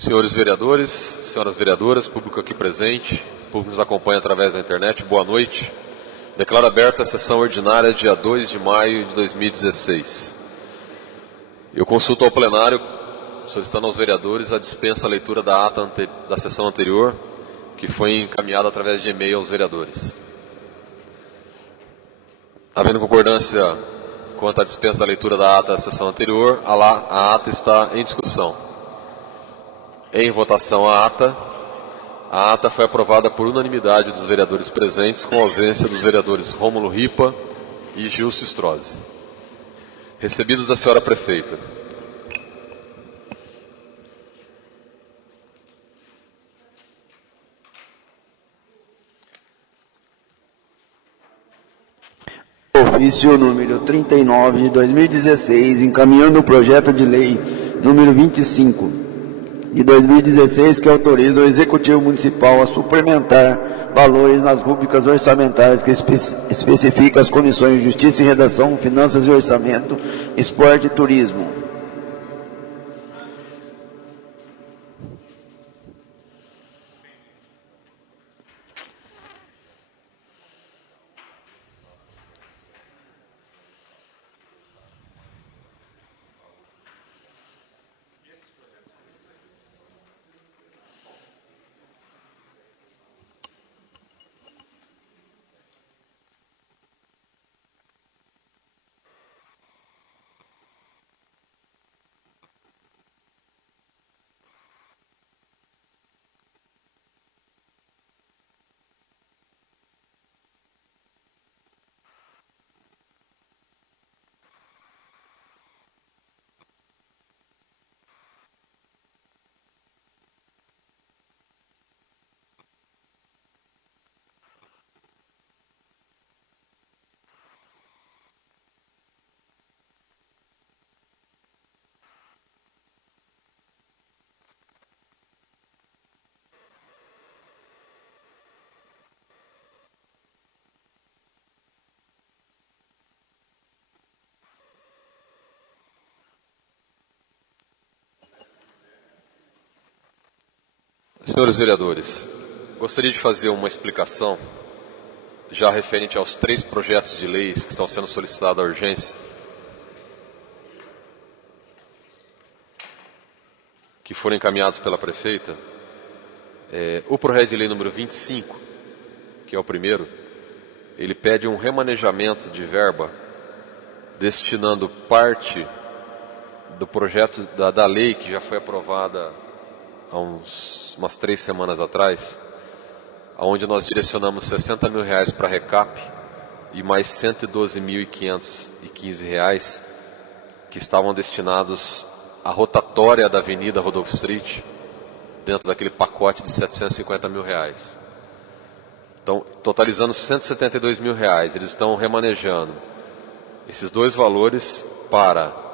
Senhores vereadores, senhoras vereadoras, público aqui presente, público que nos acompanha através da internet, boa noite. Declaro aberta a sessão ordinária dia 2 de maio de 2016. Eu consulto ao plenário, solicitando aos vereadores a dispensa à leitura da ata da sessão anterior, que foi encaminhada através de e-mail aos vereadores. Havendo concordância quanto à dispensa da leitura da ata da sessão anterior, a ata está em discussão. Em votação a ata foi aprovada por unanimidade dos vereadores presentes, com ausência dos vereadores Rômulo Ripa e Gilson Strozzi. Recebidos da senhora prefeita. Ofício número 39 de 2016, encaminhando o projeto de lei número 25 de 2016, que autoriza o Executivo Municipal a suplementar valores nas rúbricas orçamentárias que especificam as comissões de Justiça e Redação, Finanças e Orçamento, Esporte e Turismo. Senhores vereadores, gostaria de fazer uma explicação já referente aos 3 projetos de leis que estão sendo solicitados à urgência, que foram encaminhados pela prefeita. O projeto de lei número 25, que é o primeiro, ele pede um remanejamento de verba, destinando parte do projeto da lei que já foi aprovada há umas 3 semanas atrás, onde nós direcionamos R$60 mil para a RECAP e mais R$112.515 que estavam destinados à rotatória da Avenida Rodolfo Street, dentro daquele pacote de R$750 mil. Então, totalizando R$172 mil, eles estão remanejando esses 2 valores para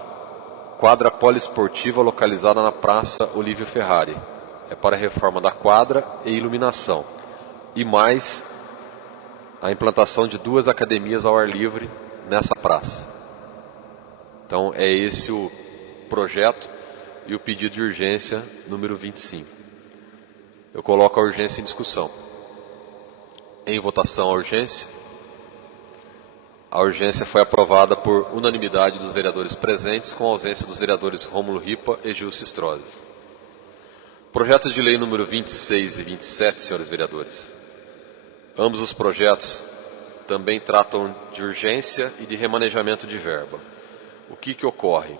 quadra poliesportiva localizada na Praça Olívio Ferrari. É para a reforma da quadra e iluminação. E mais a implantação de 2 academias ao ar livre nessa praça. Então é esse o projeto e o pedido de urgência número 25. Eu coloco a urgência em discussão. Em votação a urgência. A urgência foi aprovada por unanimidade dos vereadores presentes, com ausência dos vereadores Rômulo Ripa e Gilson Strozzi. Projetos de lei número 26 e 27, senhores vereadores. Ambos os projetos também tratam de urgência e de remanejamento de verba. O que ocorre?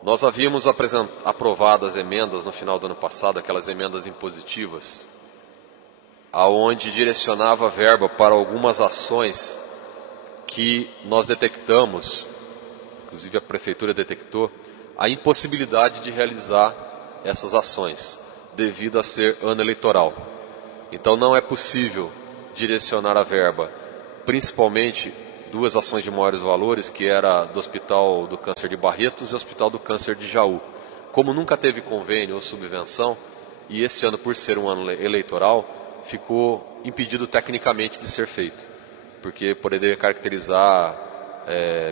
Nós havíamos aprovado as emendas no final do ano passado, aquelas emendas impositivas, aonde direcionava verba para algumas ações que nós detectamos, inclusive a prefeitura detectou, a impossibilidade de realizar essas ações, devido a ser ano eleitoral. Então não é possível direcionar a verba, principalmente 2 ações de maiores valores, que era do Hospital do Câncer de Barretos e o Hospital do Câncer de Jaú. Como nunca teve convênio ou subvenção, e esse ano, por ser um ano eleitoral, ficou impedido tecnicamente de ser feito, porque poderia caracterizar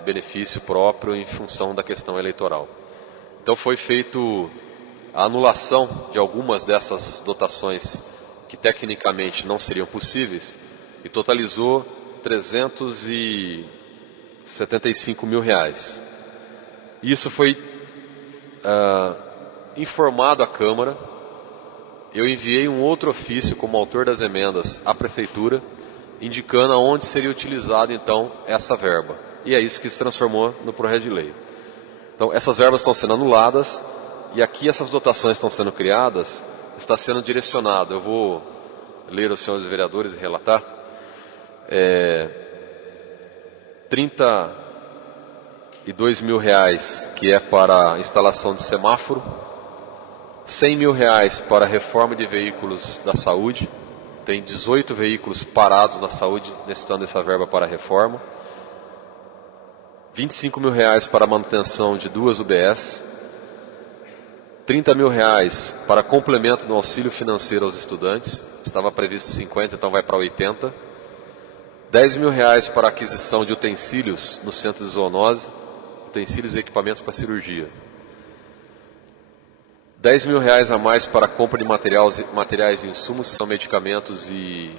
benefício próprio em função da questão eleitoral. Então foi feito a anulação de algumas dessas dotações que tecnicamente não seriam possíveis e totalizou R$375 mil. Isso foi informado à Câmara. Eu enviei um outro ofício como autor das emendas à Prefeitura, indicando aonde seria utilizada então essa verba. E é isso que se transformou no projeto de lei. Então essas verbas estão sendo anuladas e aqui essas dotações estão sendo criadas, está sendo direcionado. Eu vou ler aos senhores vereadores e relatar. R$32 mil, que é para instalação de semáforo, R$100 mil para reforma de veículos da saúde, tem 18 veículos parados na saúde, necessitando dessa verba para reforma, R$25 mil para manutenção de 2 UBS, R$30 mil para complemento do auxílio financeiro aos estudantes, estava previsto 50, então vai para 80, R$10 mil para aquisição de utensílios no centro de zoonose, utensílios e equipamentos para cirurgia, R$10 mil a mais para compra de materiais e insumos, que são medicamentos e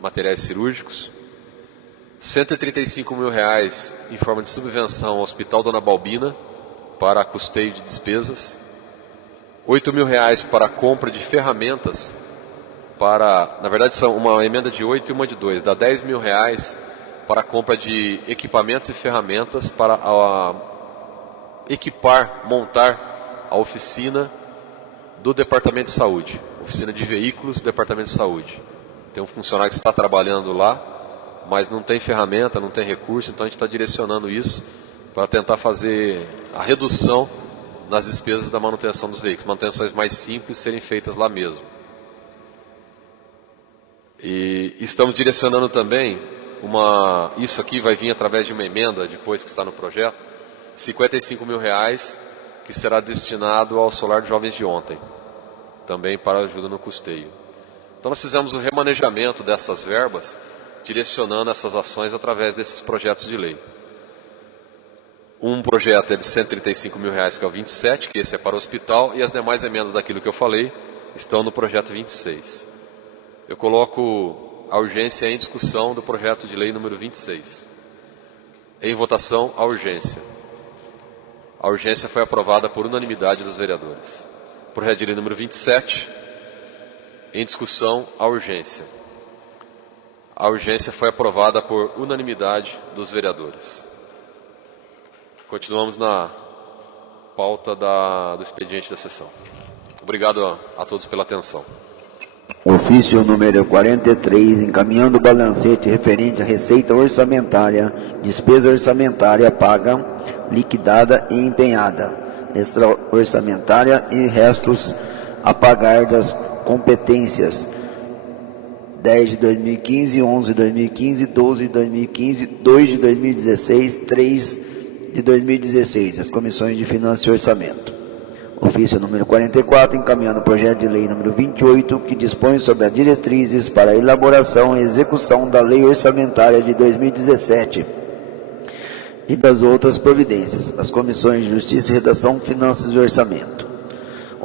materiais cirúrgicos, R$135 mil em forma de subvenção ao Hospital Dona Balbina para custeio de despesas, R$8 mil para a compra de ferramentas na verdade são uma emenda de 8 e uma de 2, dá R$10 mil para a compra de equipamentos e ferramentas para montar a oficina do Departamento de Saúde, oficina de veículos do Departamento de Saúde. Tem um funcionário que está trabalhando lá, mas não tem ferramenta, não tem recurso, então a gente está direcionando isso para tentar fazer a redução nas despesas da manutenção dos veículos, manutenções mais simples serem feitas lá mesmo. E estamos direcionando também, isso aqui vai vir através de uma emenda, depois que está no projeto, R$55 mil, que será destinado ao Solar de Jovens de Ontem, também para ajuda no custeio. Então nós fizemos o remanejamento dessas verbas, direcionando essas ações através desses projetos de lei. Um projeto é de R$135 mil, que é o 27, que esse é para o hospital, e as demais emendas daquilo que eu falei estão no projeto 26. Eu coloco a urgência em discussão do projeto de lei número 26. Em votação, a urgência. A urgência foi aprovada por unanimidade dos vereadores. Projeto de lei número 27, em discussão, a urgência. A urgência foi aprovada por unanimidade dos vereadores. Continuamos na pauta do expediente da sessão. Obrigado a todos pela atenção. Ofício número 43, encaminhando o balancete referente à receita orçamentária, despesa orçamentária paga, liquidada e empenhada, extra-orçamentária e restos a pagar das competências 10 de 2015, 11 de 2015, 12 de 2015, 2 de 2016, 3 de 2016, as comissões de Finanças e Orçamento. Ofício número 44, encaminhando o projeto de lei número 28, que dispõe sobre as diretrizes para a elaboração e execução da lei orçamentária de 2017 e das outras providências, as comissões de Justiça e Redação, Finanças e Orçamento.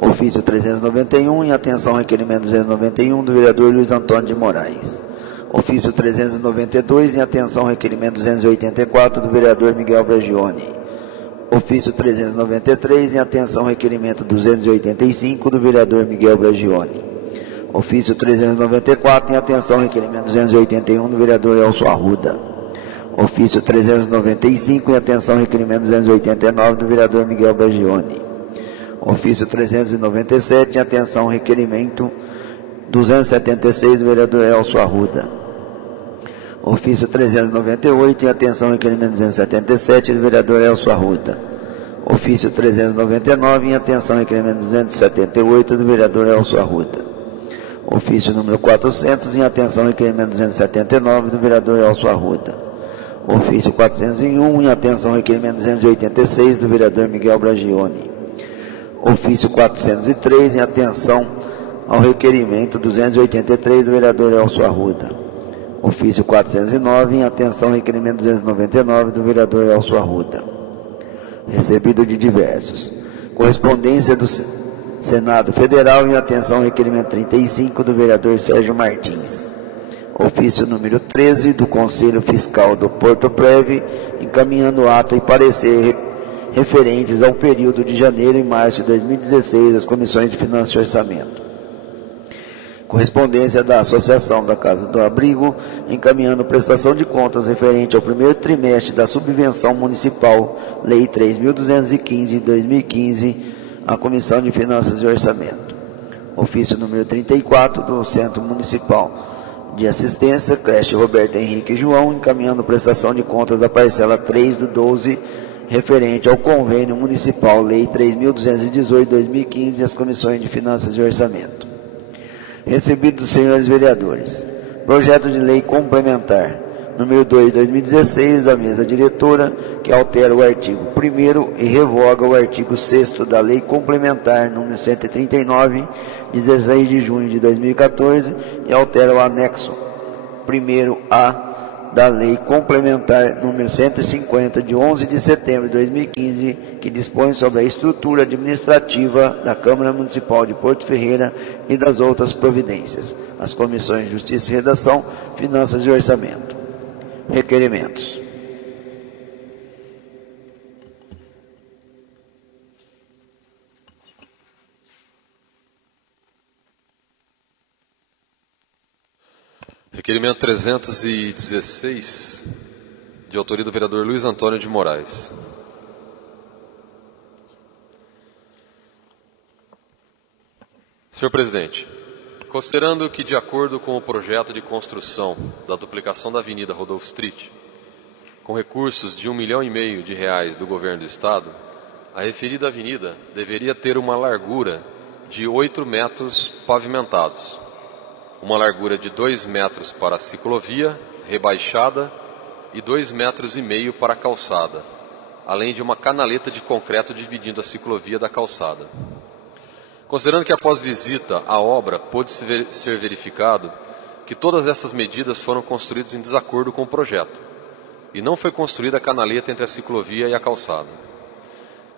Ofício 391, em atenção ao requerimento 291 do vereador Luiz Antônio de Moraes. Ofício 392, em atenção ao requerimento 284 do vereador Miguel Bragioni. Ofício 393, em atenção ao requerimento 285 do vereador Miguel Bragioni. Ofício 394, em atenção ao requerimento 281 do vereador Elcio Arruda. Ofício 395, em atenção ao requerimento 289 do vereador Miguel Bragioni. Ofício 397, em atenção ao requerimento 276 do vereador Elcio Arruda. Ofício 398, em atenção ao requerimento 277 do vereador Elcio Arruda. Ofício 399, em atenção ao requerimento 278 do vereador Elcio Arruda. Ofício número 400, em atenção ao requerimento 279 do vereador Elcio Arruda. Ofício 401, em atenção ao requerimento 286 do vereador Miguel Bragioni. Ofício 403, em atenção ao requerimento 283 do vereador Elcio Arruda. Ofício 409, em atenção ao requerimento 299 do vereador Elcio Arruda. Recebido de diversos. Correspondência do Senado Federal, em atenção ao requerimento 35 do vereador Sérgio Martins. Ofício número 13 do Conselho Fiscal do Porto Prev, encaminhando ata e parecer referentes ao período de janeiro e março de 2016 às Comissões de Finanças e Orçamento. Correspondência da Associação da Casa do Abrigo, encaminhando prestação de contas referente ao primeiro trimestre da Subvenção Municipal, Lei 3.215 de 2015, à Comissão de Finanças e Orçamento. Ofício número 34 do Centro Municipal de Assistência, creche Roberto Henrique João, encaminhando prestação de contas da parcela 3 do 12, referente ao Convênio Municipal Lei 3.218 de 2015, às Comissões de Finanças e Orçamento. Recebido dos senhores vereadores, projeto de lei complementar, número 2 de 2016, da mesa diretora, que altera o artigo 1º e revoga o artigo 6º da lei complementar, número 139, 16 de junho de 2014, e altera o anexo 1º-A da lei complementar, número 150, de 11 de setembro de 2015, que dispõe sobre a estrutura administrativa da Câmara Municipal de Porto Ferreira e das outras providências. As comissões de Justiça e Redação, Finanças e Orçamento. Requerimentos. Requerimento 316, de autoria do vereador Luiz Antônio de Moraes. Senhor presidente, considerando que, de acordo com o projeto de construção da duplicação da Avenida Rodolfo Street, com recursos de R$ 1,5 milhão do governo do estado, a referida avenida deveria ter uma largura de 8 metros pavimentados, uma largura de 2 metros para a ciclovia rebaixada e 2,5 metros para a calçada, além de uma canaleta de concreto dividindo a ciclovia da calçada. Considerando que após visita à obra pôde ser verificado que todas essas medidas foram construídas em desacordo com o projeto e não foi construída a canaleta entre a ciclovia e a calçada.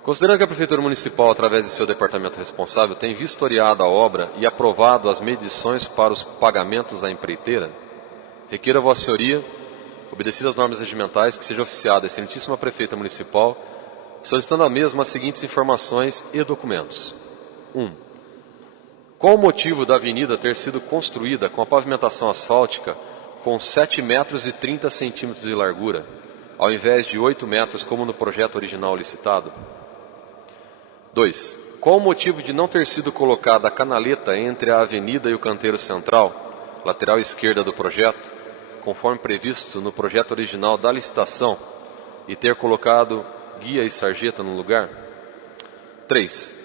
Considerando que a Prefeitura Municipal, através de seu departamento responsável, tem vistoriado a obra e aprovado as medições para os pagamentos à empreiteira, requeiro a Vossa Senhoria, obedecidas as normas regimentais, que seja oficiada a Excelentíssima Prefeita Municipal, solicitando a mesma as seguintes informações e documentos. 1. Qual o motivo da avenida ter sido construída com a pavimentação asfáltica com 7 metros e 30 centímetros de largura, ao invés de 8 metros como no projeto original licitado? 2. Qual o motivo de não ter sido colocada a canaleta entre a avenida e o canteiro central, lateral esquerda do projeto, conforme previsto no projeto original da licitação, e ter colocado guia e sarjeta no lugar? 3.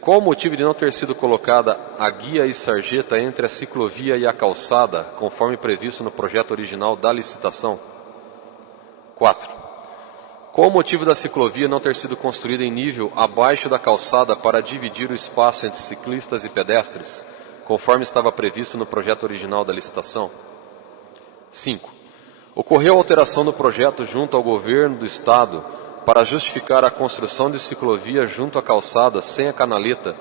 Qual o motivo de não ter sido colocada a guia e sarjeta entre a ciclovia e a calçada, conforme previsto no projeto original da licitação? 4. Qual o motivo da ciclovia não ter sido construída em nível abaixo da calçada para dividir o espaço entre ciclistas e pedestres, conforme estava previsto no projeto original da licitação? 5. Ocorreu alteração no projeto junto ao governo do estado para justificar a construção de ciclovia junto à calçada sem a canaleta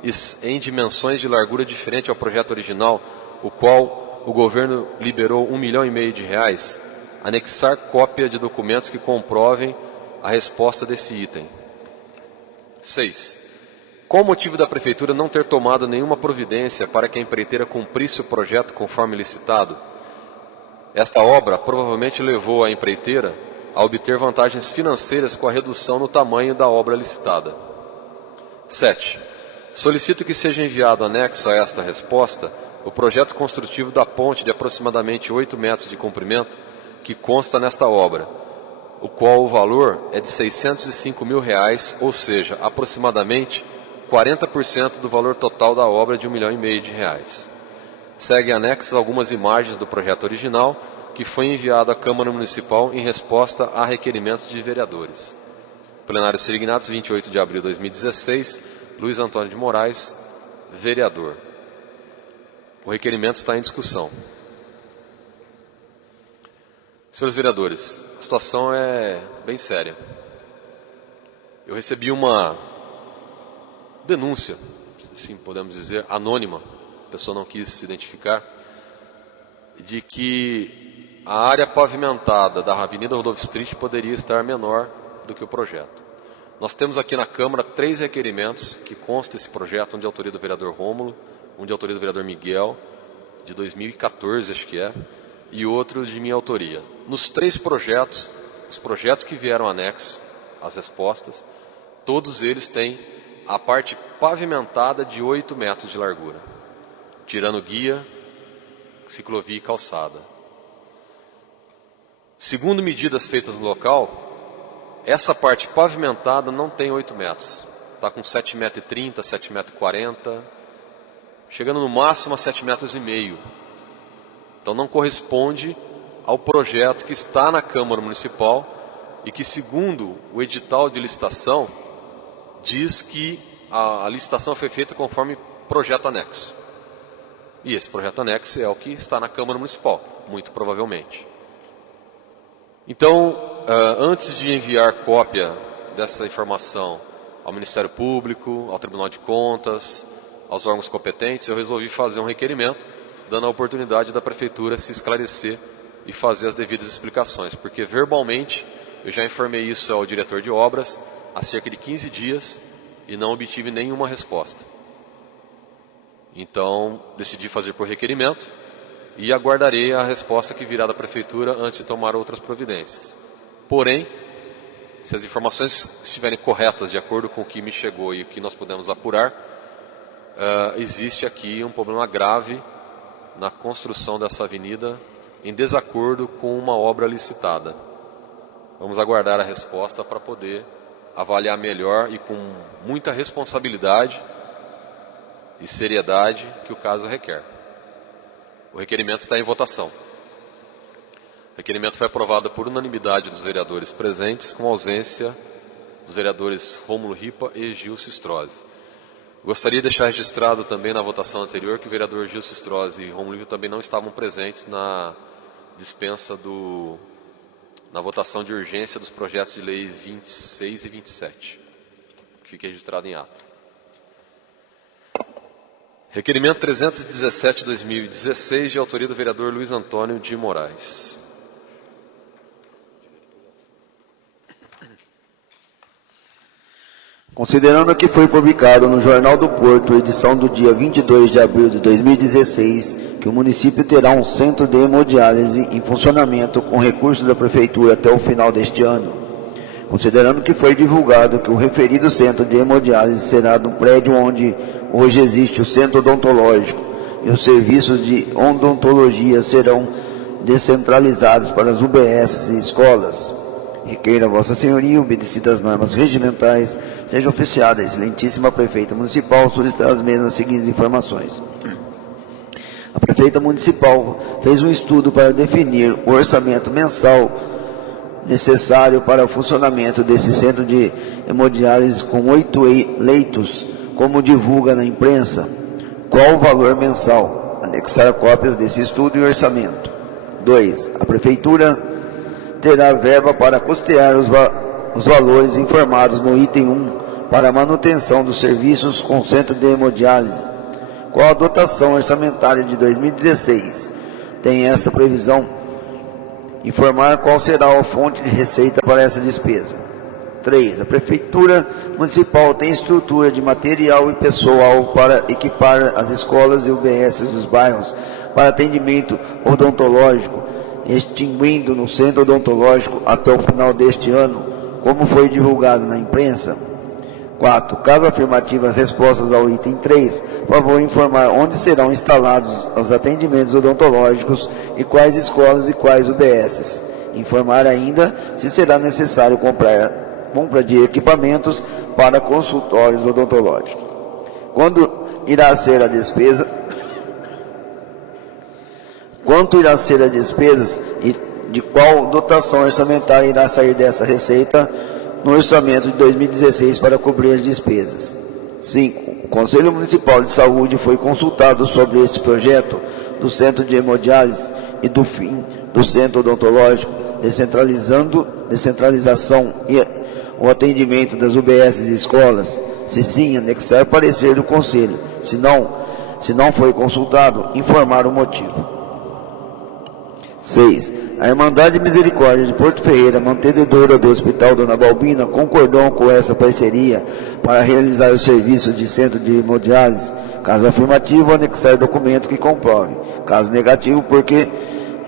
e em dimensões de largura diferente ao projeto original, o qual o governo liberou R$ 1,5 milhão anexar cópia de documentos que comprovem a resposta desse item. 6. Qual o motivo da Prefeitura não ter tomado nenhuma providência para que a empreiteira cumprisse o projeto conforme licitado? Esta obra provavelmente levou a empreiteira a obter vantagens financeiras com a redução no tamanho da obra licitada. 7. Solicito que seja enviado anexo a esta resposta o projeto construtivo da ponte de aproximadamente 8 metros de comprimento que consta nesta obra, o qual o valor é de R$ 605 mil, ou seja, aproximadamente 40% do valor total da obra de R$ 1,5 milhão. Seguem anexas algumas imagens do projeto original, que foi enviado à Câmara Municipal em resposta a requerimentos de vereadores. Plenário Serignatos, 28 de abril de 2016, Luiz Antônio de Moraes, vereador. O requerimento está em discussão. Senhores vereadores, a situação é bem séria. Eu recebi uma denúncia, assim podemos dizer, anônima, a pessoa não quis se identificar, de que a área pavimentada da Avenida Rodolfo Street poderia estar menor do que o projeto. Nós temos aqui na Câmara 3 requerimentos que consta esse projeto, um de autoria do vereador Rômulo, um de autoria do vereador Miguel, de 2014 acho que é, e outro de minha autoria. Nos 3 projetos, os projetos que vieram anexos, as respostas, todos eles têm a parte pavimentada de 8 metros de largura, tirando guia, ciclovia e calçada. Segundo medidas feitas no local, essa parte pavimentada não tem 8 metros. Está com 7,30 metros, 7,40 metros, chegando no máximo a 7,5 metros. Então não corresponde ao projeto que está na Câmara Municipal e que, segundo o edital de licitação, diz que a licitação foi feita conforme projeto anexo. E esse projeto anexo é o que está na Câmara Municipal, muito provavelmente. Então, antes de enviar cópia dessa informação ao Ministério Público, ao Tribunal de Contas, aos órgãos competentes, eu resolvi fazer um requerimento, dando a oportunidade da Prefeitura se esclarecer e fazer as devidas explicações, porque verbalmente eu já informei isso ao diretor de obras há cerca de 15 dias e não obtive nenhuma resposta. Então, decidi fazer por requerimento e aguardarei a resposta que virá da Prefeitura antes de tomar outras providências. Porém, se as informações estiverem corretas, de acordo com o que me chegou e o que nós podemos apurar, existe aqui um problema grave na construção dessa avenida em desacordo com uma obra licitada. Vamos aguardar a resposta para poder avaliar melhor e com muita responsabilidade e seriedade que o caso requer. O requerimento está em votação. O requerimento foi aprovado por unanimidade dos vereadores presentes, com ausência dos vereadores Rômulo Ripa e Gilson Strozzi. Gostaria de deixar registrado também na votação anterior que o vereador Gilson Strozzi e Rômulo Ripa também não estavam presentes na dispensa na votação de urgência dos projetos de lei 26 e 27. Que fique registrado em ata. Requerimento 317/2016, de autoria do vereador Luiz Antônio de Moraes. Considerando que foi publicado no Jornal do Porto, edição do dia 22 de abril de 2016, que o município terá um centro de hemodiálise em funcionamento com recursos da Prefeitura até o final deste ano. Considerando que foi divulgado que o referido centro de hemodiálise será no prédio onde hoje existe o centro odontológico e os serviços de odontologia serão descentralizados para as UBS e escolas. Requeira Vossa Senhoria, obedecidas as normas regimentais, seja oficiada a excelentíssima Prefeita Municipal solicitar as mesmas seguintes informações. A Prefeita Municipal fez um estudo para definir o orçamento mensal necessário para o funcionamento desse centro de hemodiálise com 8 leitos, como divulga na imprensa. Qual o valor mensal? Anexar cópias desse estudo e orçamento. 2. A Prefeitura terá verba para custear os valores informados no item 1 para a manutenção dos serviços com centro de hemodiálise. Qual a dotação orçamentária de 2016? Tem essa previsão? Informar qual será a fonte de receita para essa despesa. 3. A Prefeitura Municipal tem estrutura de material e pessoal para equipar as escolas e UBS dos bairros para atendimento odontológico, extinguindo no centro odontológico até o final deste ano, como foi divulgado na imprensa. 4. Caso afirmativas as respostas ao item 3, por favor informar onde serão instalados os atendimentos odontológicos e quais escolas e quais UBSs. Informar ainda se será necessário compra de equipamentos para consultórios odontológicos. Quanto irá ser a despesa e de qual dotação orçamentária irá sair dessa receita no orçamento de 2016 para cobrir as despesas. 5. O Conselho Municipal de Saúde foi consultado sobre esse projeto do centro de hemodiálise e do fim do centro odontológico, descentralização e o atendimento das UBS e escolas. Se sim, anexar parecer do Conselho. Se não foi consultado, informar o motivo. 6. A Irmandade Misericórdia de Porto Ferreira, mantenedora do Hospital Dona Balbina, concordou com essa parceria para realizar o serviço de centro de hemodiálise. Caso afirmativo, anexar documento que comprove. Caso negativo, porque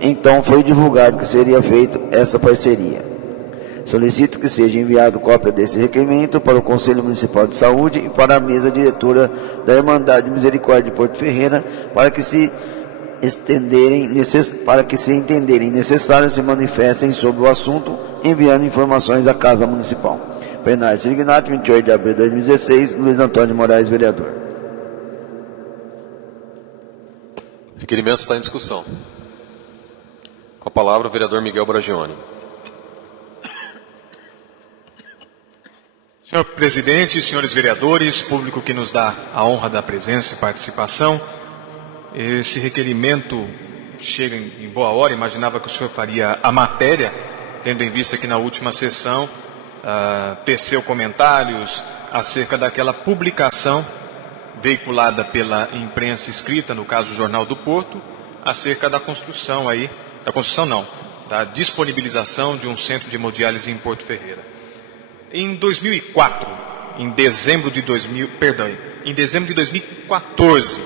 então foi divulgado que seria feita essa parceria. Solicito que seja enviado cópia desse requerimento para o Conselho Municipal de Saúde e para a mesa diretora da Irmandade Misericórdia de Porto Ferreira, para que se entenderem necessários se manifestem sobre o assunto, enviando informações à Casa Municipal. Plenário Sirignati, 28 de abril de 2016, Luiz Antônio de Moraes, vereador. O requerimento está em discussão. Com a palavra o vereador Miguel Bragioni. Senhor presidente, senhores vereadores, público que nos dá a honra da presença e participação, esse requerimento chega em boa hora. Imaginava que o senhor faria a matéria, tendo em vista que na última sessão teceu comentários acerca daquela publicação veiculada pela imprensa escrita, no caso o Jornal do Porto, acerca da da disponibilização de um centro de hemodiálise em Porto Ferreira. Em 2004, em dezembro de 2014,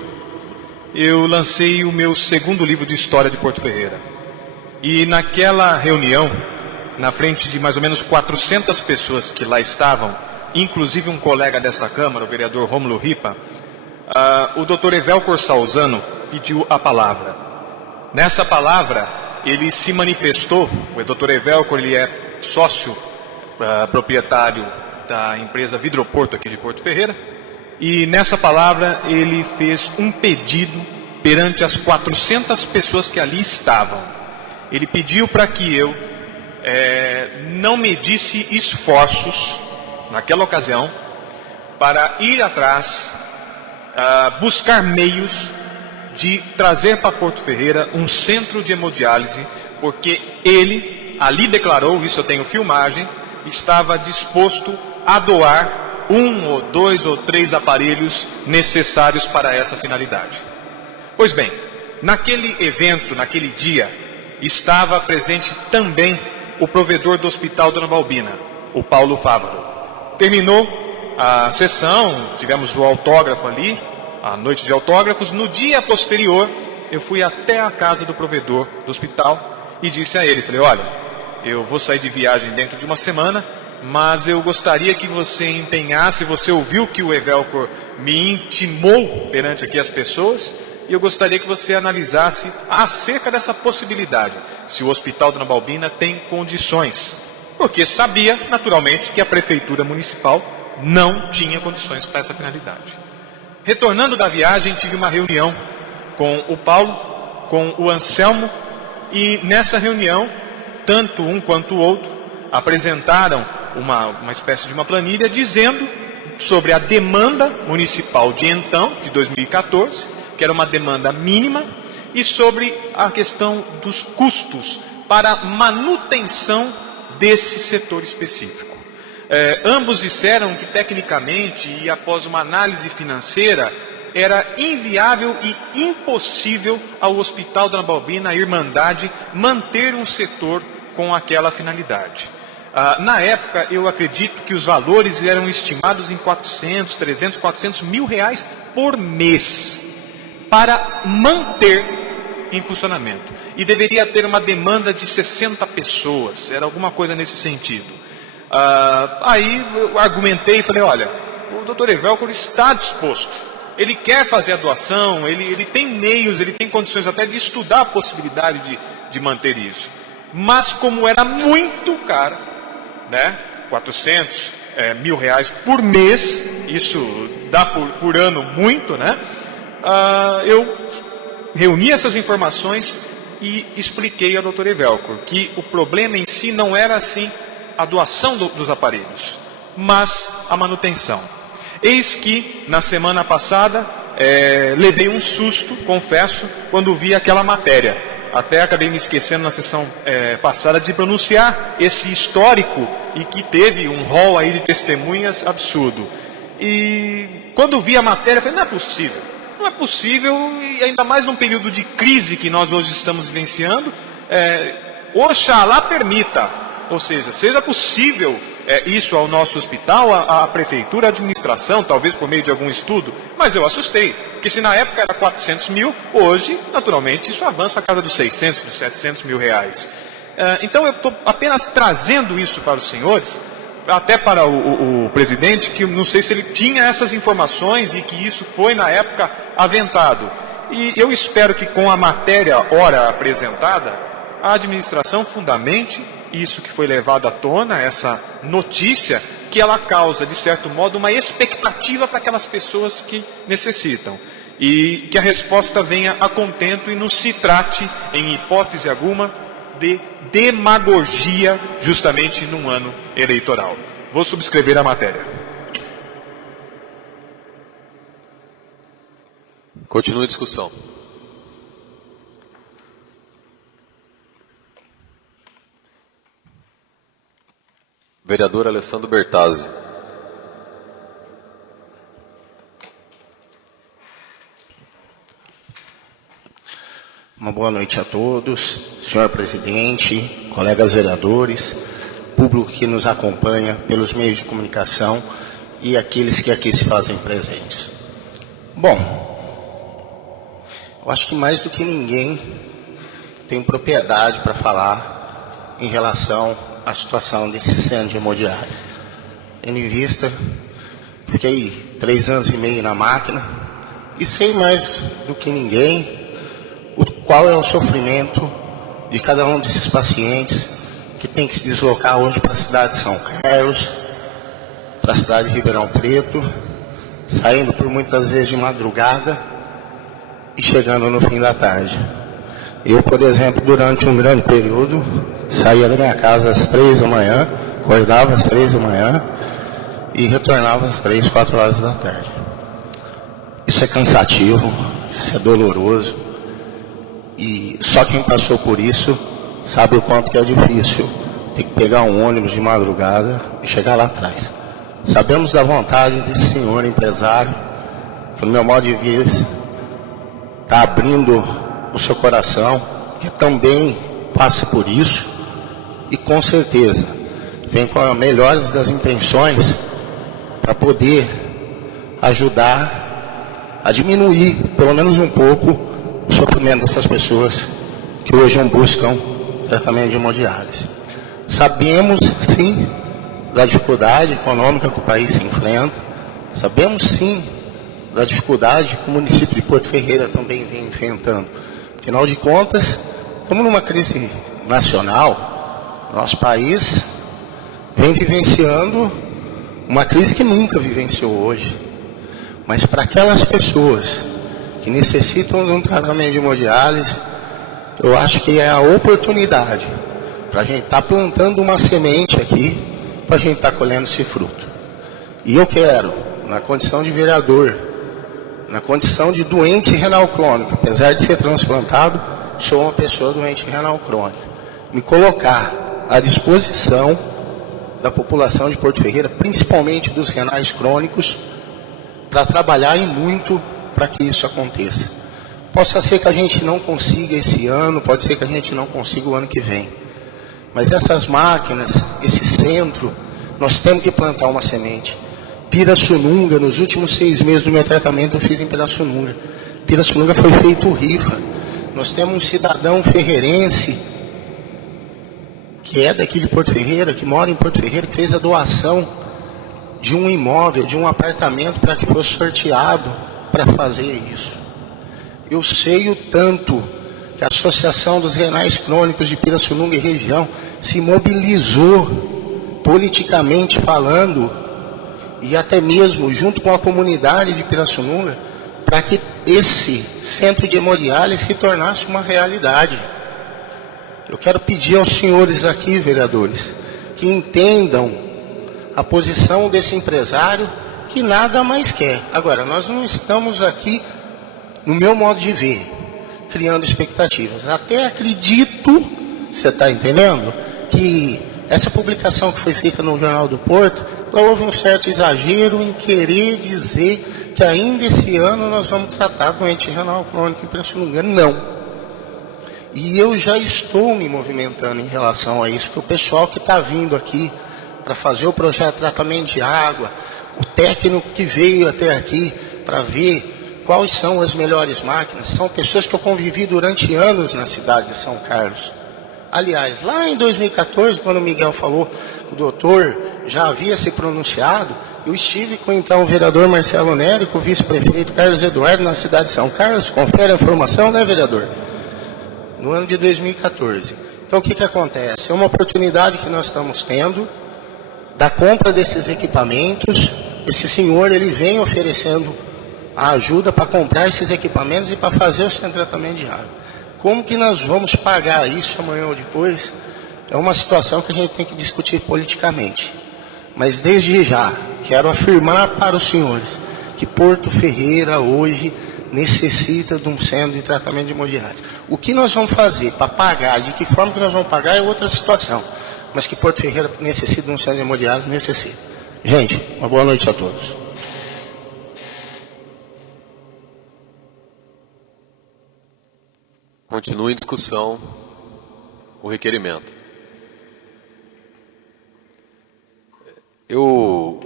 eu lancei o meu segundo livro de história de Porto Ferreira. E naquela reunião, na frente de mais ou menos 400 pessoas que lá estavam, inclusive um colega desta Câmara, o vereador Rômulo Ripa, o Dr. Evelcor Salzano pediu a palavra. Nessa palavra, ele se manifestou. O Dr. Evelcor, ele é sócio proprietário da empresa Vidroporto aqui de Porto Ferreira, e nessa palavra ele fez um pedido perante as 400 pessoas que ali estavam. Ele pediu para que eu não medisse esforços naquela ocasião para ir atrás, buscar meios de trazer para Porto Ferreira um centro de hemodiálise, porque ele ali declarou, isso eu tenho filmagem, estava disposto a doar 1 ou 2 ou 3 aparelhos necessários para essa finalidade. Pois bem, naquele evento, naquele dia, estava presente também o provedor do Hospital Dona Balbina, o Paulo Fávaro. Terminou a sessão, tivemos o autógrafo ali, a noite de autógrafos. No dia posterior, eu fui até a casa do provedor do hospital e disse a ele, falei, olha, eu vou sair de viagem dentro de uma semana, mas eu gostaria que você empenhasse, você ouviu que o Evelcor me intimou perante aqui as pessoas, e eu gostaria que você analisasse acerca dessa possibilidade, se o Hospital Dona Balbina tem condições, porque sabia, naturalmente, que a Prefeitura Municipal não tinha condições para essa finalidade. Retornando da viagem, tive uma reunião com o Paulo, com o Anselmo, e nessa reunião, tanto um quanto o outro apresentaram uma espécie de uma planilha dizendo sobre a demanda municipal de então, de 2014, que era uma demanda mínima, e sobre a questão dos custos para manutenção desse setor específico. Ambos disseram que tecnicamente e após uma análise financeira era inviável e impossível ao Hospital Dona Balbina, a Irmandade, manter um setor com aquela finalidade. Na época, eu acredito que os valores eram estimados em 400, 300, 400 mil reais por mês para manter em funcionamento. E deveria ter uma demanda de 60 pessoas, era alguma coisa nesse sentido. Aí eu argumentei e falei, olha, o Dr. Evelcor está disposto. Ele quer fazer a doação, ele tem meios, ele tem condições até de estudar a possibilidade de manter isso. Mas como era muito caro, né, 400 mil reais por mês, isso dá por ano muito, né, eu reuni essas informações e expliquei ao Dr. Evelcor que o problema em si não era assim a doação dos aparelhos, mas a manutenção. Eis que, na semana passada, levei um susto, confesso, quando vi aquela matéria. Até acabei me esquecendo na sessão passada de pronunciar esse histórico e que teve um rol aí de testemunhas absurdo. E quando vi a matéria, eu falei, não é possível. Não é possível, e ainda mais num período de crise que nós hoje estamos vivenciando. Oxalá permita, ou seja, seja possível isso ao nosso hospital, à prefeitura, à administração, talvez por meio de algum estudo. Mas eu assustei, porque se na época era 400 mil, hoje, naturalmente, isso avança a casa dos 600, dos 700 mil reais. Então eu estou apenas trazendo isso para os senhores, até para o presidente, que não sei se ele tinha essas informações e que isso foi na época aventado. E eu espero que com a matéria ora apresentada, a administração fundamente isso que foi levado à tona, essa notícia, que ela causa, de certo modo, uma expectativa para aquelas pessoas que necessitam. E que a resposta venha a contento e não se trate, em hipótese alguma, de demagogia, justamente num ano eleitoral. Vou subscrever a matéria. Continue a discussão. Vereador Alessandro Bertazzi. Uma boa noite a todos, senhor presidente, colegas vereadores, público que nos acompanha pelos meios de comunicação e aqueles que aqui se fazem presentes. Bom, eu acho que mais do que ninguém tem propriedade para falar em relação à situação desse centro de hemodiálise. Tendo em vista, fiquei 3 anos e meio na máquina e sei mais do que ninguém qual é o sofrimento de cada um desses pacientes que tem que se deslocar hoje para a cidade de São Carlos, para a cidade de Ribeirão Preto, saindo por muitas vezes de madrugada e chegando no fim da tarde. Eu, por exemplo, durante um grande período, saía da minha casa às 3 da manhã, acordava às 3 da manhã e retornava às 3, 4 horas da tarde. Isso é cansativo, isso é doloroso. E só quem passou por isso sabe o quanto que é difícil ter que pegar um ônibus de madrugada e chegar lá atrás. Sabemos da vontade desse senhor empresário, que no meu modo de ver está abrindo o seu coração, que também passa por isso e com certeza vem com as melhores das intenções para poder ajudar a diminuir pelo menos um pouco o sofrimento dessas pessoas que hoje buscam tratamento de hemodiálise. Sabemos, sim, da dificuldade econômica que o país se enfrenta, sabemos, sim, da dificuldade que o município de Porto Ferreira também vem enfrentando. Afinal de contas, estamos numa crise nacional, nosso país vem vivenciando uma crise que nunca vivenciou hoje. Mas para aquelas pessoas que necessitam de um tratamento de hemodiálise, eu acho que é a oportunidade para a gente estar plantando uma semente aqui, para a gente estar colhendo esse fruto. E eu quero, na condição de vereador, na condição de doente renal crônico, apesar de ser transplantado, sou uma pessoa doente renal crônica, me colocar à disposição da população de Porto Ferreira, principalmente dos renais crônicos, para trabalhar e muito para que isso aconteça. Possa ser que a gente não consiga esse ano, pode ser que a gente não consiga o ano que vem. Mas essas máquinas, esse centro, nós temos que plantar uma semente. Pirassununga, nos últimos 6 meses do meu tratamento eu fiz em Pirassununga. Pirassununga foi feito rifa. Nós temos um cidadão ferreirense, que é daqui de Porto Ferreira, que mora em Porto Ferreira, que fez a doação de um imóvel, de um apartamento para que fosse sorteado para fazer isso. Eu sei o tanto que a Associação dos Renais Crônicos de Pirassununga e região se mobilizou politicamente falando e até mesmo junto com a comunidade de Pirassununga para que esse centro de hemodiálise se tornasse uma realidade. Eu quero pedir aos senhores aqui, vereadores, que entendam a posição desse empresário que nada mais quer. Agora, nós não estamos aqui, no meu modo de ver, criando expectativas. Até acredito, você está entendendo, que essa publicação que foi feita no Jornal do Porto houve um certo exagero em querer dizer que ainda esse ano nós vamos tratar doente renal crônico em Preço Lungano. Não. E eu já estou me movimentando em relação a isso, porque o pessoal que está vindo aqui para fazer o projeto de tratamento de água, o técnico que veio até aqui para ver quais são as melhores máquinas, são pessoas que eu convivi durante anos na cidade de São Carlos. Aliás, lá em 2014, quando o Miguel falou, o doutor já havia se pronunciado, eu estive com então o vereador Marcelo Nery, com o vice-prefeito Carlos Eduardo na cidade de São Carlos, confere a informação, né, vereador? No ano de 2014. Então o que acontece? É uma oportunidade que nós estamos tendo da compra desses equipamentos. Esse senhor, ele vem oferecendo a ajuda para comprar esses equipamentos e para fazer o centro de tratamento de água. Como que nós vamos pagar isso amanhã ou depois? É uma situação que a gente tem que discutir politicamente. Mas desde já, quero afirmar para os senhores que Porto Ferreira hoje necessita de um centro de tratamento de hemodiálise. O que nós vamos fazer para pagar, de que forma que nós vamos pagar é outra situação. Mas que Porto Ferreira necessita de um centro de hemodiálise, necessita. Gente, uma boa noite a todos. Continua em discussão o requerimento. Eu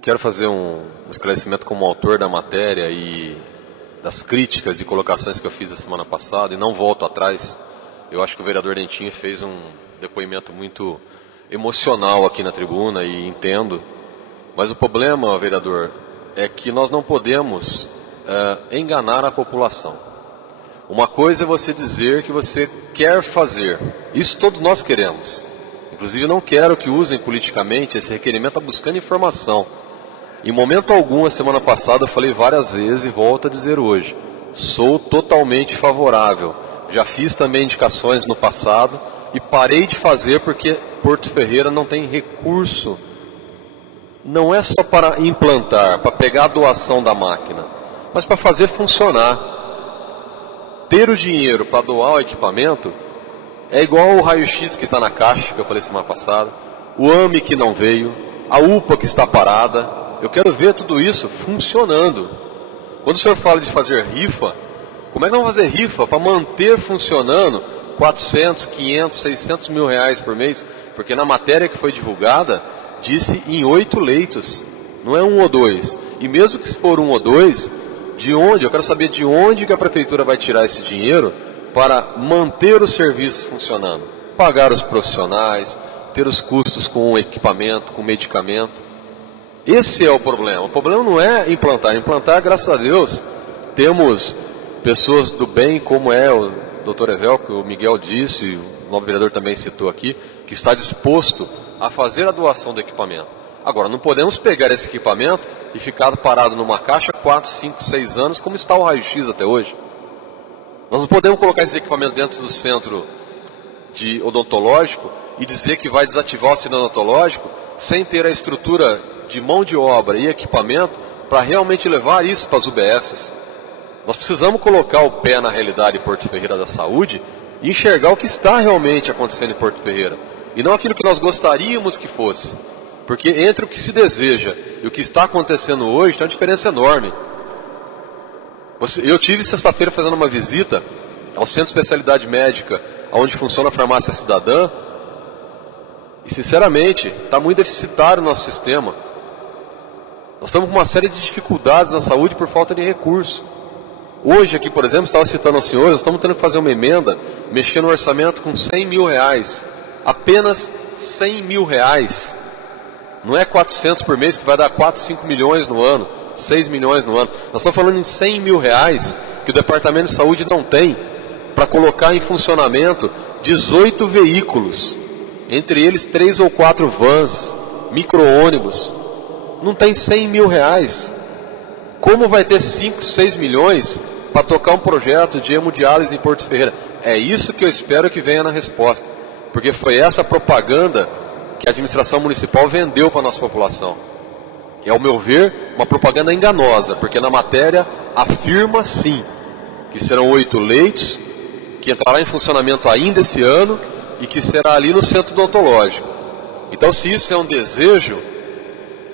quero fazer um esclarecimento como autor da matéria e das críticas e colocações que eu fiz a semana passada, e não volto atrás. Eu acho que o vereador Dentinho fez um depoimento muito emocional aqui na tribuna, e entendo. Mas o problema, vereador, é que nós não podemos enganar a população. Uma coisa é você dizer que você quer fazer. Isso todos nós queremos. Inclusive, eu não quero que usem politicamente esse requerimento buscando informação. Em momento algum, a semana passada, eu falei várias vezes e volto a dizer hoje. Sou totalmente favorável. Já fiz também indicações no passado e parei de fazer porque Porto Ferreira não tem recurso. Não é só para implantar, para pegar a doação da máquina, mas para fazer funcionar. Ter o dinheiro para doar o equipamento é igual o raio-x que está na caixa, que eu falei semana passada, o AME que não veio, a UPA que está parada. Eu quero ver tudo isso funcionando. Quando o senhor fala de fazer rifa, como é que vamos fazer rifa para manter funcionando 400, 500, 600 mil reais por mês? Porque na matéria que foi divulgada, disse em 8 leitos, não é 1 ou 2. E mesmo que for 1 ou 2, de onde? Eu quero saber de onde que a prefeitura vai tirar esse dinheiro para manter o serviço funcionando. Pagar os profissionais, ter os custos com o equipamento, com o medicamento. Esse é o problema. O problema não é implantar. Implantar, graças a Deus, temos pessoas do bem, como é o doutor Evel, que o Miguel disse, e o novo vereador também citou aqui, que está disposto a fazer a doação do equipamento. Agora, não podemos pegar esse equipamento e ficar parado numa caixa 4, 5, 6 anos, como está o raio-x até hoje. Nós não podemos colocar esse equipamento dentro do centro de odontológico e dizer que vai desativar o centro odontológico sem ter a estrutura de mão de obra e equipamento para realmente levar isso para as UBSs. Nós precisamos colocar o pé na realidade de Porto Ferreira da saúde e enxergar o que está realmente acontecendo em Porto Ferreira, e não aquilo que nós gostaríamos que fosse. Porque entre o que se deseja e o que está acontecendo hoje tem uma diferença enorme. Eu tive sexta-feira fazendo uma visita ao Centro de Especialidade Médica, onde funciona a Farmácia Cidadã, e sinceramente, está muito deficitário o nosso sistema. Nós estamos com uma série de dificuldades na saúde por falta de recurso. Hoje aqui, por exemplo, estava citando aos senhores, nós estamos tendo que fazer uma emenda, mexer no orçamento com 100 mil reais. Apenas 100 mil reais. Não é 400 por mês, que vai dar 4, 5 milhões no ano, 6 milhões no ano. Nós estamos falando em 100 mil reais que o Departamento de Saúde não tem para colocar em funcionamento 18 veículos, entre eles 3 ou 4 vans, micro-ônibus. Não tem 100 mil reais. Como vai ter 5, 6 milhões para tocar um projeto de hemodiálise em Porto Ferreira? É isso que eu espero que venha na resposta, porque foi essa propaganda que a administração municipal vendeu para a nossa população. É, ao meu ver, uma propaganda enganosa, porque na matéria afirma sim que serão 8 leitos, que entrará em funcionamento ainda esse ano e que será ali no centro odontológico. Então, se isso é um desejo,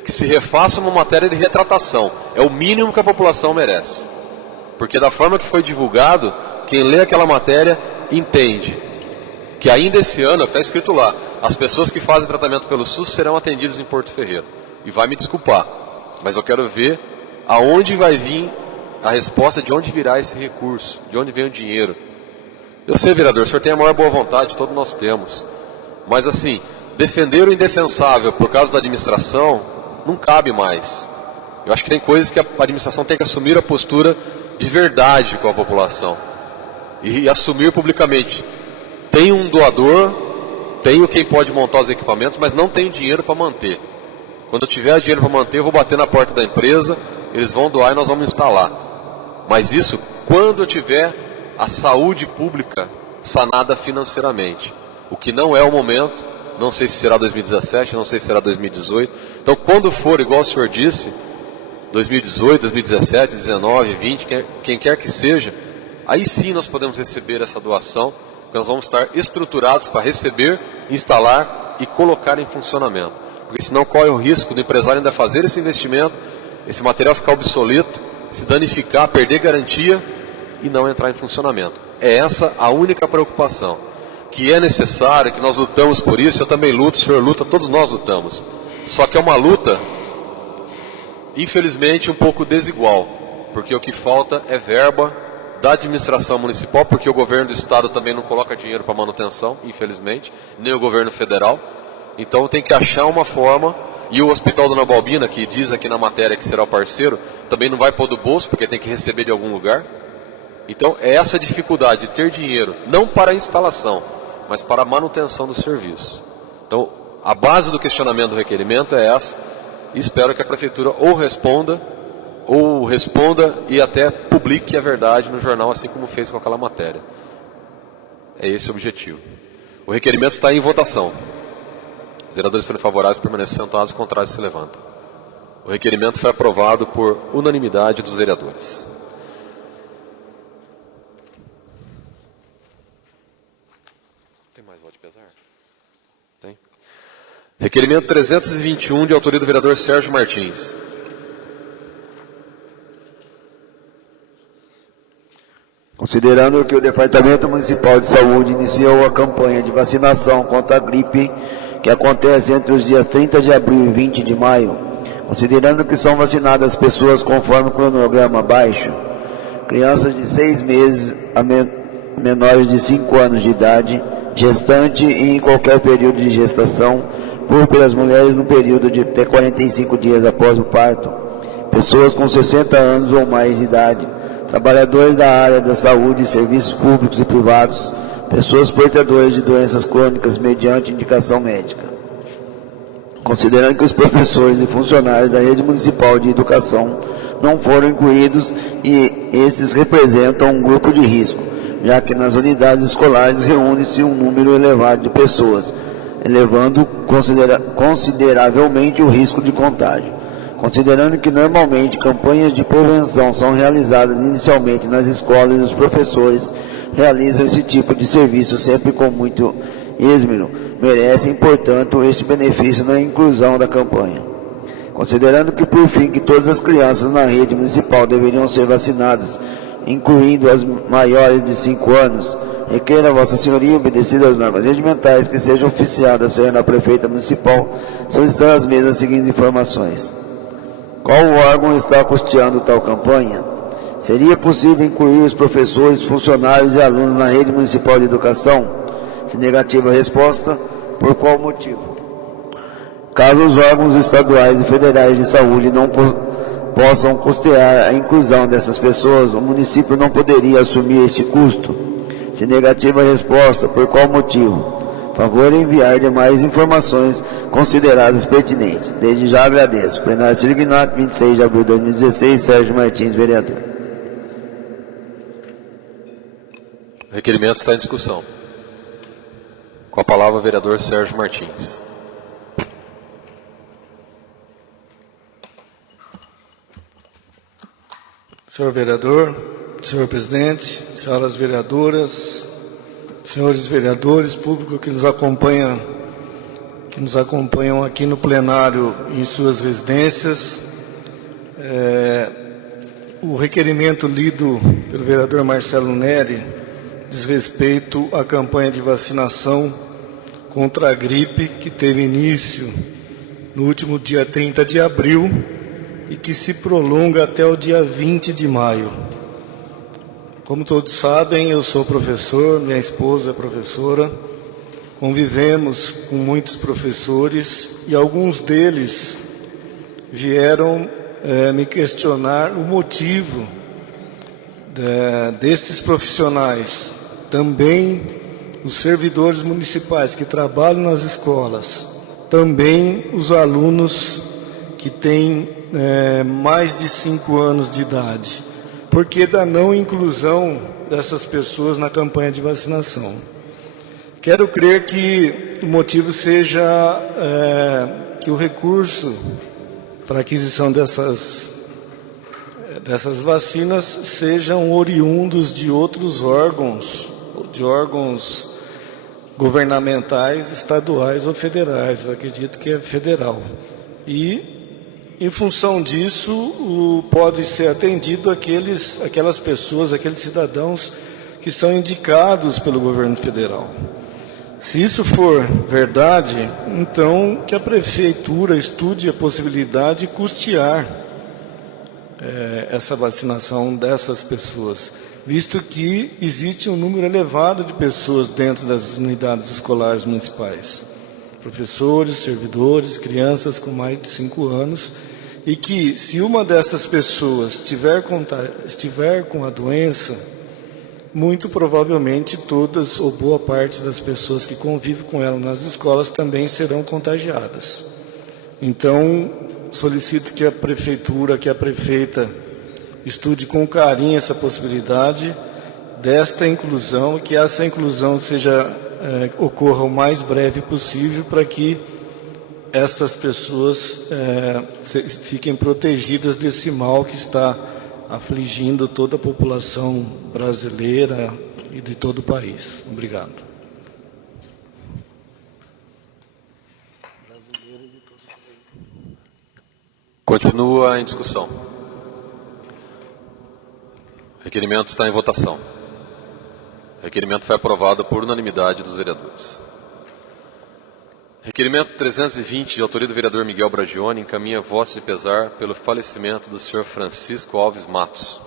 que se refaça uma matéria de retratação. É o mínimo que a população merece. Porque da forma que foi divulgado, quem lê aquela matéria entende que ainda esse ano, está escrito lá, as pessoas que fazem tratamento pelo SUS serão atendidas em Porto Ferreira. E vai me desculpar, mas eu quero ver aonde vai vir a resposta, de onde virá esse recurso, de onde vem o dinheiro. Eu sei, vereador, o senhor tem a maior boa vontade, todos nós temos. Mas assim, defender o indefensável por causa da administração, não cabe mais. Eu acho que tem coisas que a administração tem que assumir a postura de verdade com a população. E assumir publicamente. Tem um doador, tenho quem pode montar os equipamentos, mas não tenho dinheiro para manter. Quando eu tiver dinheiro para manter, eu vou bater na porta da empresa, eles vão doar e nós vamos instalar. Mas isso quando eu tiver a saúde pública sanada financeiramente. O que não é o momento, não sei se será 2017, não sei se será 2018. Então quando for, igual o senhor disse, 2018, 2017, 2019, 2020, quem quer que seja, aí sim nós podemos receber essa doação, porque nós vamos estar estruturados para receber, instalar e colocar em funcionamento. Porque senão corre o risco do empresário ainda fazer esse investimento, esse material ficar obsoleto, se danificar, perder garantia e não entrar em funcionamento. É essa a única preocupação. Que é necessário, que nós lutamos por isso, eu também luto, o senhor luta, todos nós lutamos. Só que é uma luta, infelizmente, um pouco desigual, porque o que falta é verba da administração municipal, porque o governo do estado também não coloca dinheiro para manutenção, infelizmente, nem o governo federal. Então tem que achar uma forma, e o Hospital Dona Balbina, que diz aqui na matéria que será o parceiro, também não vai pôr do bolso, porque tem que receber de algum lugar. Então é essa dificuldade de ter dinheiro, não para a instalação, mas para a manutenção do serviço. Então a base do questionamento do requerimento é essa, e espero que a prefeitura ou responda e até publique a verdade no jornal, assim como fez com aquela matéria. É esse o objetivo. O requerimento está em votação. Os vereadores forem favoráveis, permanecem sentados, contrários se levantam. O requerimento foi aprovado por unanimidade dos vereadores. Tem mais voto de pesar? Tem. Requerimento 321, de autoria do vereador Sérgio Martins. Considerando que o Departamento Municipal de Saúde iniciou a campanha de vacinação contra a gripe, que acontece entre os dias 30 de abril e 20 de maio, considerando que são vacinadas pessoas conforme o cronograma abaixo, crianças de 6 meses a menores de 5 anos de idade, gestante e em qualquer período de gestação, pelas mulheres no período de até 45 dias após o parto, pessoas com 60 anos ou mais de idade, trabalhadores da área da saúde, serviços públicos e privados, pessoas portadoras de doenças crônicas mediante indicação médica. Considerando que os professores e funcionários da rede municipal de educação não foram incluídos e esses representam um grupo de risco, já que nas unidades escolares reúne-se um número elevado de pessoas, elevando consideravelmente o risco de contágio. Considerando que normalmente campanhas de prevenção são realizadas inicialmente nas escolas e os professores realizam esse tipo de serviço sempre com muito esmero, merecem, portanto, este benefício na inclusão da campanha. Considerando que, por fim, que todas as crianças na rede municipal deveriam ser vacinadas, incluindo as maiores de 5 anos, requeira a Vossa Senhoria, obedecidas as normas regimentais, que seja oficiada a ser na prefeita municipal, solicitando as mesmas seguintes informações. Qual órgão está custeando tal campanha? Seria possível incluir os professores, funcionários e alunos na rede municipal de educação? Se negativa a resposta, por qual motivo? Caso os órgãos estaduais e federais de saúde não possam custear a inclusão dessas pessoas, o município não poderia assumir este custo? Se negativa a resposta, por qual motivo? Favor em enviar demais informações consideradas pertinentes. Desde já agradeço. Plenário Sirignato, 26 de abril de 2016, Sérgio Martins, vereador. O requerimento está em discussão. Com a palavra o vereador Sérgio Martins. Senhor vereador, senhor presidente, senhoras vereadoras, senhores vereadores, público que nos acompanha que nos acompanham aqui no plenário e em suas residências. O requerimento lido pelo vereador Marcelo Neri diz respeito à campanha de vacinação contra a gripe que teve início no último dia 30 de abril e que se prolonga até o dia 20 de maio. Como todos sabem, eu sou professor, minha esposa é professora, convivemos com muitos professores e alguns deles vieram me questionar o motivo destes profissionais, também os servidores municipais que trabalham nas escolas, também os alunos que têm mais de 5 anos de idade, porque da não inclusão dessas pessoas na campanha de vacinação. Quero crer que o motivo seja que o recurso para a aquisição dessas vacinas sejam oriundos de outros órgãos, de órgãos governamentais, estaduais ou federais. Eu acredito que é federal. E, em função disso, pode ser atendido aquelas pessoas, aqueles cidadãos que são indicados pelo governo federal. Se isso for verdade, então que a prefeitura estude a possibilidade de custear essa vacinação dessas pessoas, visto que existe um número elevado de pessoas dentro das unidades escolares municipais, professores, servidores, crianças com mais de 5 anos, e que se uma dessas pessoas estiver com a doença, muito provavelmente todas ou boa parte das pessoas que convivem com ela nas escolas também serão contagiadas. Então, solicito que a prefeitura, que a prefeita estude com carinho essa possibilidade desta inclusão e que essa inclusão ocorra o mais breve possível para que estas pessoas fiquem protegidas desse mal que está afligindo toda a população brasileira e de todo o país. Obrigado. Continua em discussão. O requerimento está em votação. O requerimento foi aprovado por unanimidade dos vereadores. Requerimento 320, de autoria do vereador Miguel Bragione, encaminha voto de pesar pelo falecimento do senhor Francisco Alves Matos.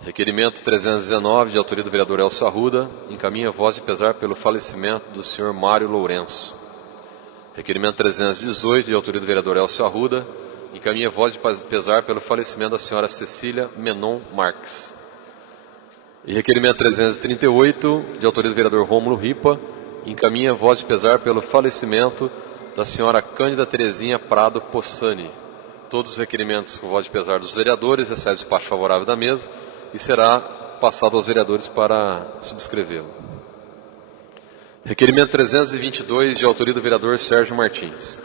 Requerimento 319, de autoria do vereador Elcio Arruda, encaminha voto de pesar pelo falecimento do senhor Mário Lourenço. Requerimento 318, de autoria do vereador Elcio Arruda, encaminha voto de pesar pelo falecimento da senhora Cecília Menon Marques. E requerimento 338, de autoria do vereador Rômulo Ripa, encaminha voz de pesar pelo falecimento da senhora Cândida Terezinha Prado Possani. Todos os requerimentos com voz de pesar dos vereadores, recebe o despacho favorável da mesa e será passado aos vereadores para subscrevê-lo. Requerimento 322, de autoria do vereador Sérgio Martins.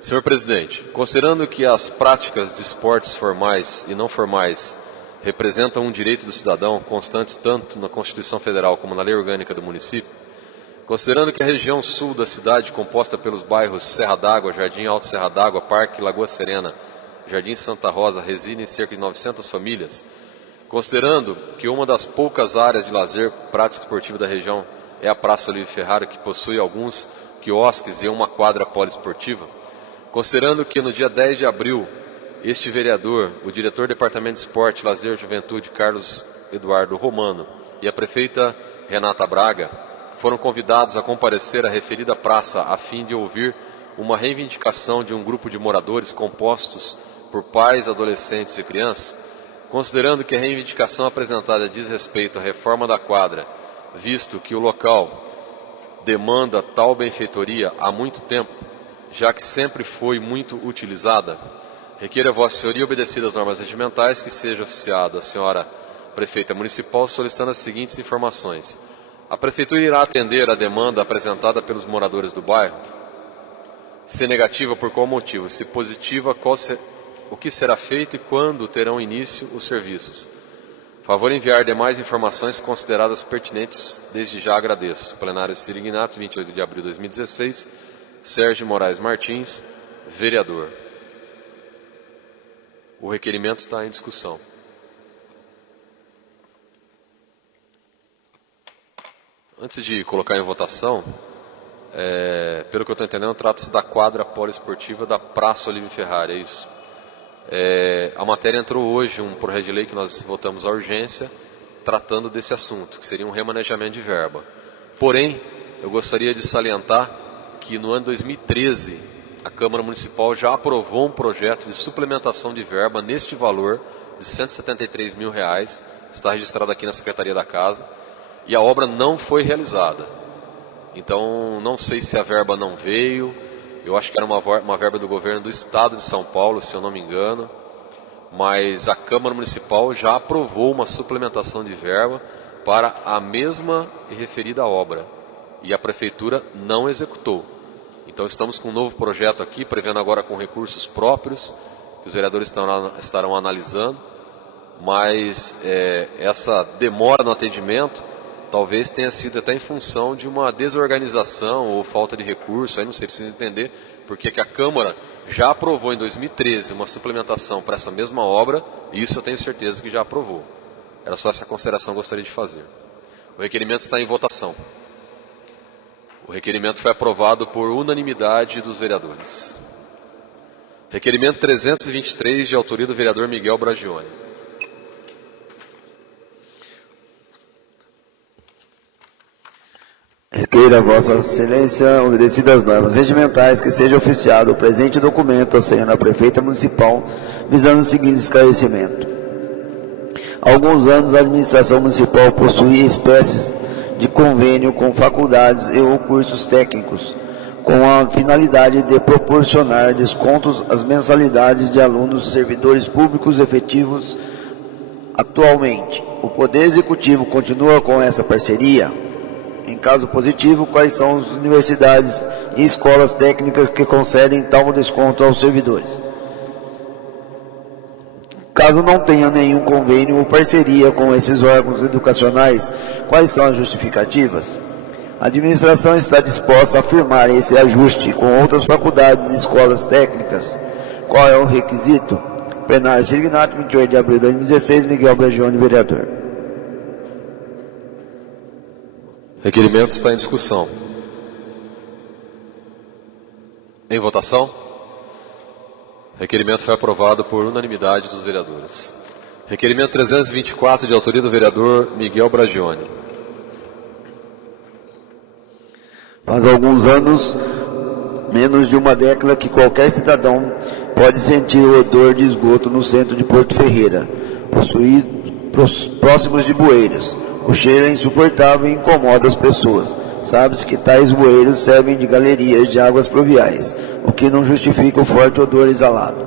Senhor presidente, considerando que as práticas de esportes formais e não formais representam um direito do cidadão, constantes tanto na Constituição Federal como na lei orgânica do município, considerando que a região sul da cidade, composta pelos bairros Serra d'Água, Jardim Alto Serra d'Água, Parque Lagoa Serena, Jardim Santa Rosa, residem cerca de 900 famílias, considerando que uma das poucas áreas de lazer prático esportivo da região é a Praça Olívio Ferrara, que possui alguns quiosques e uma quadra poliesportiva, considerando que no dia 10 de abril, este vereador, o diretor do Departamento de Esporte, Lazer e Juventude, Carlos Eduardo Romano, e a prefeita Renata Braga, foram convidados a comparecer à referida praça a fim de ouvir uma reivindicação de um grupo de moradores compostos por pais, adolescentes e crianças, considerando que a reivindicação apresentada diz respeito à reforma da quadra, visto que o local demanda tal benfeitoria há muito tempo, já que sempre foi muito utilizada, requer a Vossa Senhoria, obedecidas às normas regimentais, que seja oficiado a senhora prefeita municipal solicitando as seguintes informações. A prefeitura irá atender a demanda apresentada pelos moradores do bairro? Se negativa, por qual motivo? Se positiva, o que será feito e quando terão início os serviços? Favor enviar demais informações consideradas pertinentes, desde já agradeço. Plenário Ciro Ignato, 28 de abril de 2016, Sérgio Moraes Martins, vereador. O requerimento está em discussão. Antes de colocar em votação, pelo que eu estou entendendo, trata-se da quadra poliesportiva da Praça Olívio Ferrari, é isso? A matéria entrou hoje, um projeto de lei que nós votamos à urgência, tratando desse assunto, que seria um remanejamento de verba. Porém, eu gostaria de salientar que no ano 2013, a Câmara Municipal já aprovou um projeto de suplementação de verba neste valor de R$ 173 mil, está registrado aqui na Secretaria da Casa, e a obra não foi realizada. Então, não sei se a verba não veio, eu acho que era uma verba do governo do Estado de São Paulo, se eu não me engano, mas a Câmara Municipal já aprovou uma suplementação de verba para a mesma e referida obra, e a Prefeitura não executou. Então estamos com um novo projeto aqui, prevendo agora com recursos próprios, que os vereadores estarão analisando, mas essa demora no atendimento talvez tenha sido até em função de uma desorganização ou falta de recurso, aí não sei, precisa entender porque que a Câmara já aprovou em 2013 uma suplementação para essa mesma obra, e isso eu tenho certeza que já aprovou. Era só essa consideração que eu gostaria de fazer. O requerimento está em votação. O requerimento foi aprovado por unanimidade dos vereadores. Requerimento 323, de autoria do vereador Miguel Bragione. Requeira Vossa Excelência, obedecidas as normas regimentais, que seja oficiado o presente documento à senhora Prefeita Municipal, visando o seguinte esclarecimento. Há alguns anos, a administração municipal possuía espécies de convênio com faculdades e ou cursos técnicos, com a finalidade de proporcionar descontos às mensalidades de alunos servidores públicos efetivos. Atualmente, o Poder Executivo continua com essa parceria? Em caso positivo, quais são as universidades e escolas técnicas que concedem tal desconto aos servidores? Caso não tenha nenhum convênio ou parceria com esses órgãos educacionais, quais são as justificativas? A administração está disposta a firmar esse ajuste com outras faculdades e escolas técnicas. Qual é o requisito? Plenário Signato, 28 de abril de 2016, Miguel Bragione, vereador. Requerimento está em discussão. Em votação? Requerimento foi aprovado por unanimidade dos vereadores. Requerimento 324, de autoria do vereador Miguel Bragione. Faz alguns anos, menos de uma década, que qualquer cidadão pode sentir o odor de esgoto no centro de Porto Ferreira, próximos de bueiros. O cheiro é insuportável e incomoda as pessoas. Sabe-se que tais bueiros servem de galerias de águas pluviais, o que não justifica o forte odor exalado.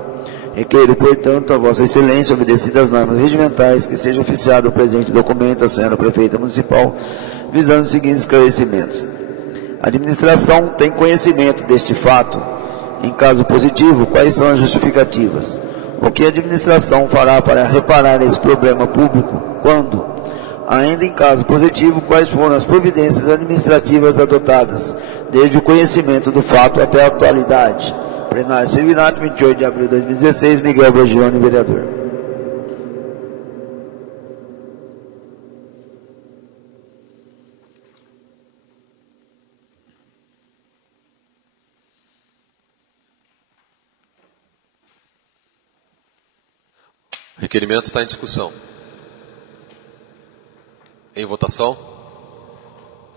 Requeiro, portanto, a Vossa Excelência, obedecidas as normas regimentais, que seja oficiado o presente documento à senhora Prefeita Municipal, visando os seguintes esclarecimentos. A administração tem conhecimento deste fato? Em caso positivo, quais são as justificativas? O que a administração fará para reparar esse problema público? Quando? Ainda em caso positivo, quais foram as providências administrativas adotadas, desde o conhecimento do fato até a atualidade? Plenário Signato, 28 de abril de 2016, Miguel Bragione, vereador. Requerimento está em discussão. Em votação?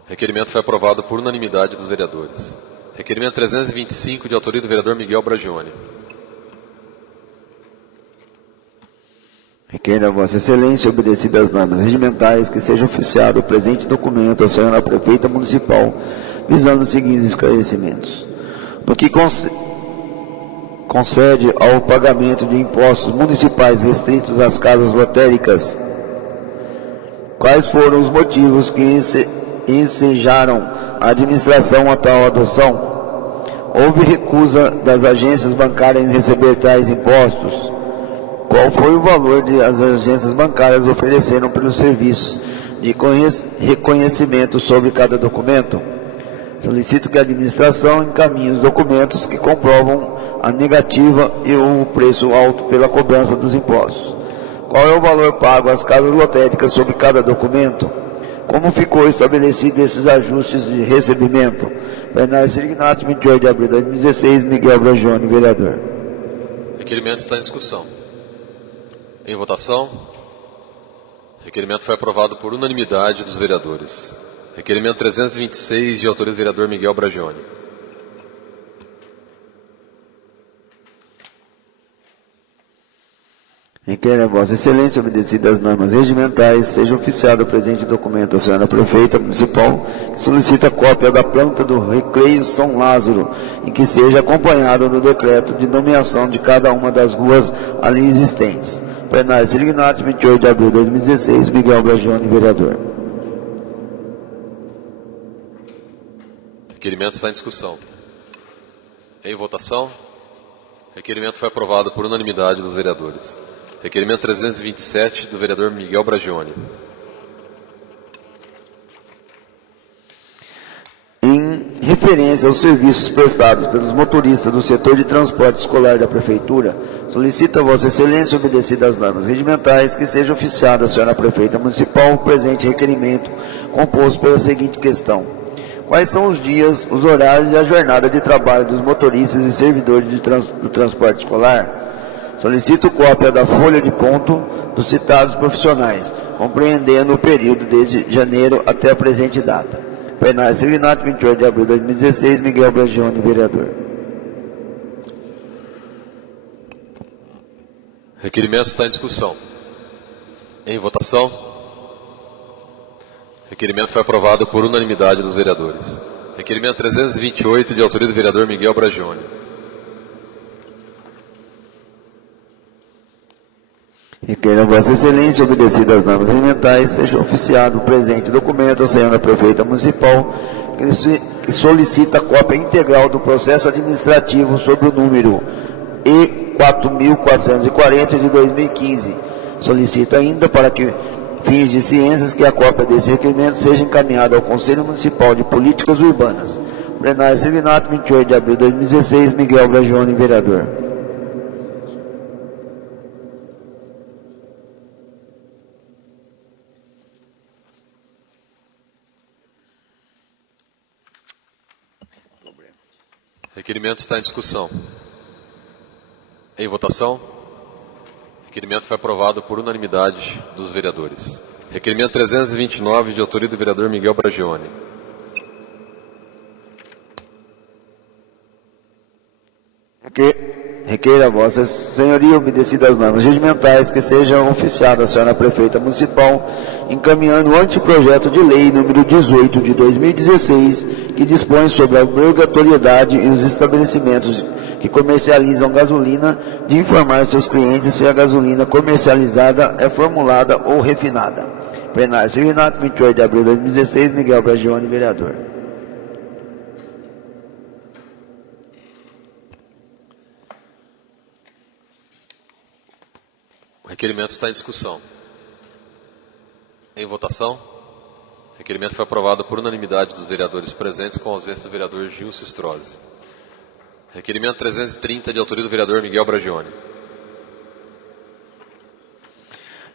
Requerimento foi aprovado por unanimidade dos vereadores. Requerimento 325, de autoria do vereador Miguel Bragione. Requeira a Vossa Excelência, obedecidas as normas regimentais, que seja oficiado o presente documento à senhora Prefeita Municipal, visando os seguintes esclarecimentos. No que concede ao pagamento de impostos municipais restritos às casas lotéricas, quais foram os motivos que ensejaram a administração a tal adoção? Houve recusa das agências bancárias em receber tais impostos? Qual foi o valor que as agências bancárias ofereceram pelos serviços de reconhecimento sobre cada documento? Solicito que a administração encaminhe os documentos que comprovam a negativa e o preço alto pela cobrança dos impostos. Qual é o valor pago às casas lotéricas sobre cada documento? Como ficou estabelecido esses ajustes de recebimento? Plenário Signato, 28 de abril de 2016, Miguel Bragione, vereador. Requerimento está em discussão. Em votação. Requerimento foi aprovado por unanimidade dos vereadores. Requerimento 326, de autoria do vereador Miguel Bragione. Requer a Vossa Excelência, obedecidas as normas regimentais, seja oficiado o presente documento à senhora prefeita municipal, que solicita cópia da planta do Recreio São Lázaro, e que seja acompanhado do decreto de nomeação de cada uma das ruas ali existentes. Plenário Signato, 28 de abril de 2016, Miguel Bragione, vereador. Requerimento está em discussão. Em votação. Requerimento foi aprovado por unanimidade dos vereadores. Requerimento 327, do vereador Miguel Bragione. Em referência aos serviços prestados pelos motoristas do setor de transporte escolar da Prefeitura, solicito a Vossa Excelência, obedecidas as normas regimentais, que seja oficiada a senhora Prefeita Municipal o presente requerimento, composto pela seguinte questão: quais são os dias, os horários e a jornada de trabalho dos motoristas e servidores do transporte escolar? Solicito cópia da folha de ponto dos citados profissionais, compreendendo o período desde janeiro até a presente data. Plenário Signato, 28 de abril de 2016, Miguel Bragione, vereador. Requerimento está em discussão. Em votação. Requerimento foi aprovado por unanimidade dos vereadores. Requerimento 328, de autoria do vereador Miguel Bragione. Requer a Vossa Excelência, obedecidas as normas regimentais, seja oficiado o presente documento à senhora Prefeita Municipal, que solicita a cópia integral do processo administrativo sobre o número E4440 de 2015. Solicito ainda, para que fins de ciências, que a cópia desse requerimento seja encaminhada ao Conselho Municipal de Políticas Urbanas. Plenário Signato, 28 de abril de 2016, Miguel Bragione, vereador. Requerimento está em discussão. Em votação. Requerimento foi aprovado por unanimidade dos vereadores. Requerimento 329, de autoria do vereador Miguel Bragione. Requer a Vossa Senhoria, obedecidas as normas regimentais, que seja oficiada a senhora Prefeita Municipal, encaminhando o anteprojeto de lei número 18 de 2016, que dispõe sobre a obrigatoriedade e os estabelecimentos que comercializam gasolina de informar seus clientes se a gasolina comercializada é formulada ou refinada. Plenário Signato, 28 de abril de 2016, Miguel Bragione, vereador. O requerimento está em discussão. Em votação. O requerimento foi aprovado por unanimidade dos vereadores presentes, com ausência do vereador Gilson Strozzi. Requerimento 330, de autoria do vereador Miguel Bragione.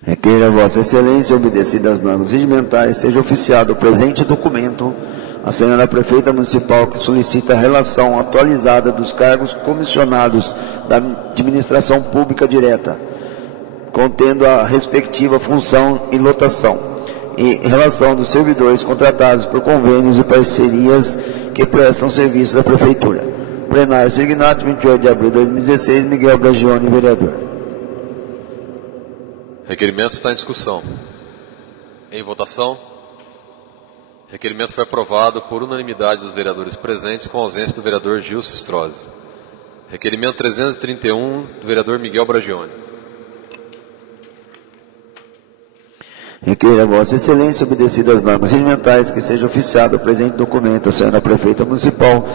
Requer a Vossa Excelência, obedecidas as normas regimentais, seja oficiado o presente documento à senhora Prefeita Municipal, que solicita a relação atualizada dos cargos comissionados da Administração Pública Direta, contendo a respectiva função e lotação, e relação dos servidores contratados por convênios e parcerias que prestam serviço da Prefeitura. Plenário Signato, 28 de abril de 2016, Miguel Bragione, vereador. Requerimento está em discussão. Em votação. Requerimento foi aprovado por unanimidade dos vereadores presentes, com ausência do vereador Gilson Strozzi. Requerimento 331, do vereador Miguel Bragione. Requer a Vossa Excelência, obedecidas as normas regimentais, que seja oficiado o presente documento à senhora Prefeita Municipal,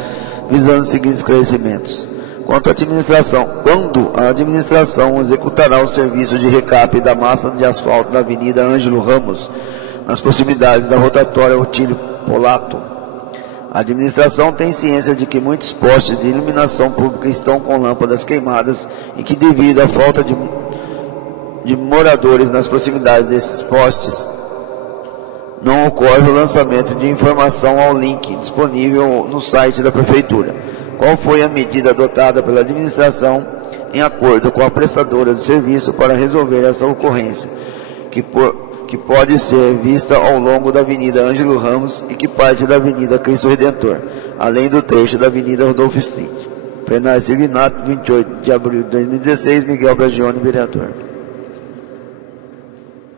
visando os seguintes esclarecimentos. Quando a administração executará o serviço de recape da massa de asfalto da Avenida Ângelo Ramos, nas proximidades da rotatória Otílio Polato, A administração tem ciência de que muitos postes de iluminação pública estão com lâmpadas queimadas e que, devido à falta de moradores nas proximidades desses postes, não ocorre o lançamento de informação ao link disponível no site da Prefeitura. Qual foi a medida adotada pela administração em acordo com a prestadora de serviço para resolver essa ocorrência, que pode ser vista ao longo da Avenida Ângelo Ramos e que parte da Avenida Cristo Redentor, além do trecho da Avenida Rodolfo Street? Plenário Servinato, 28 de abril de 2016, Miguel Bragione, vereador.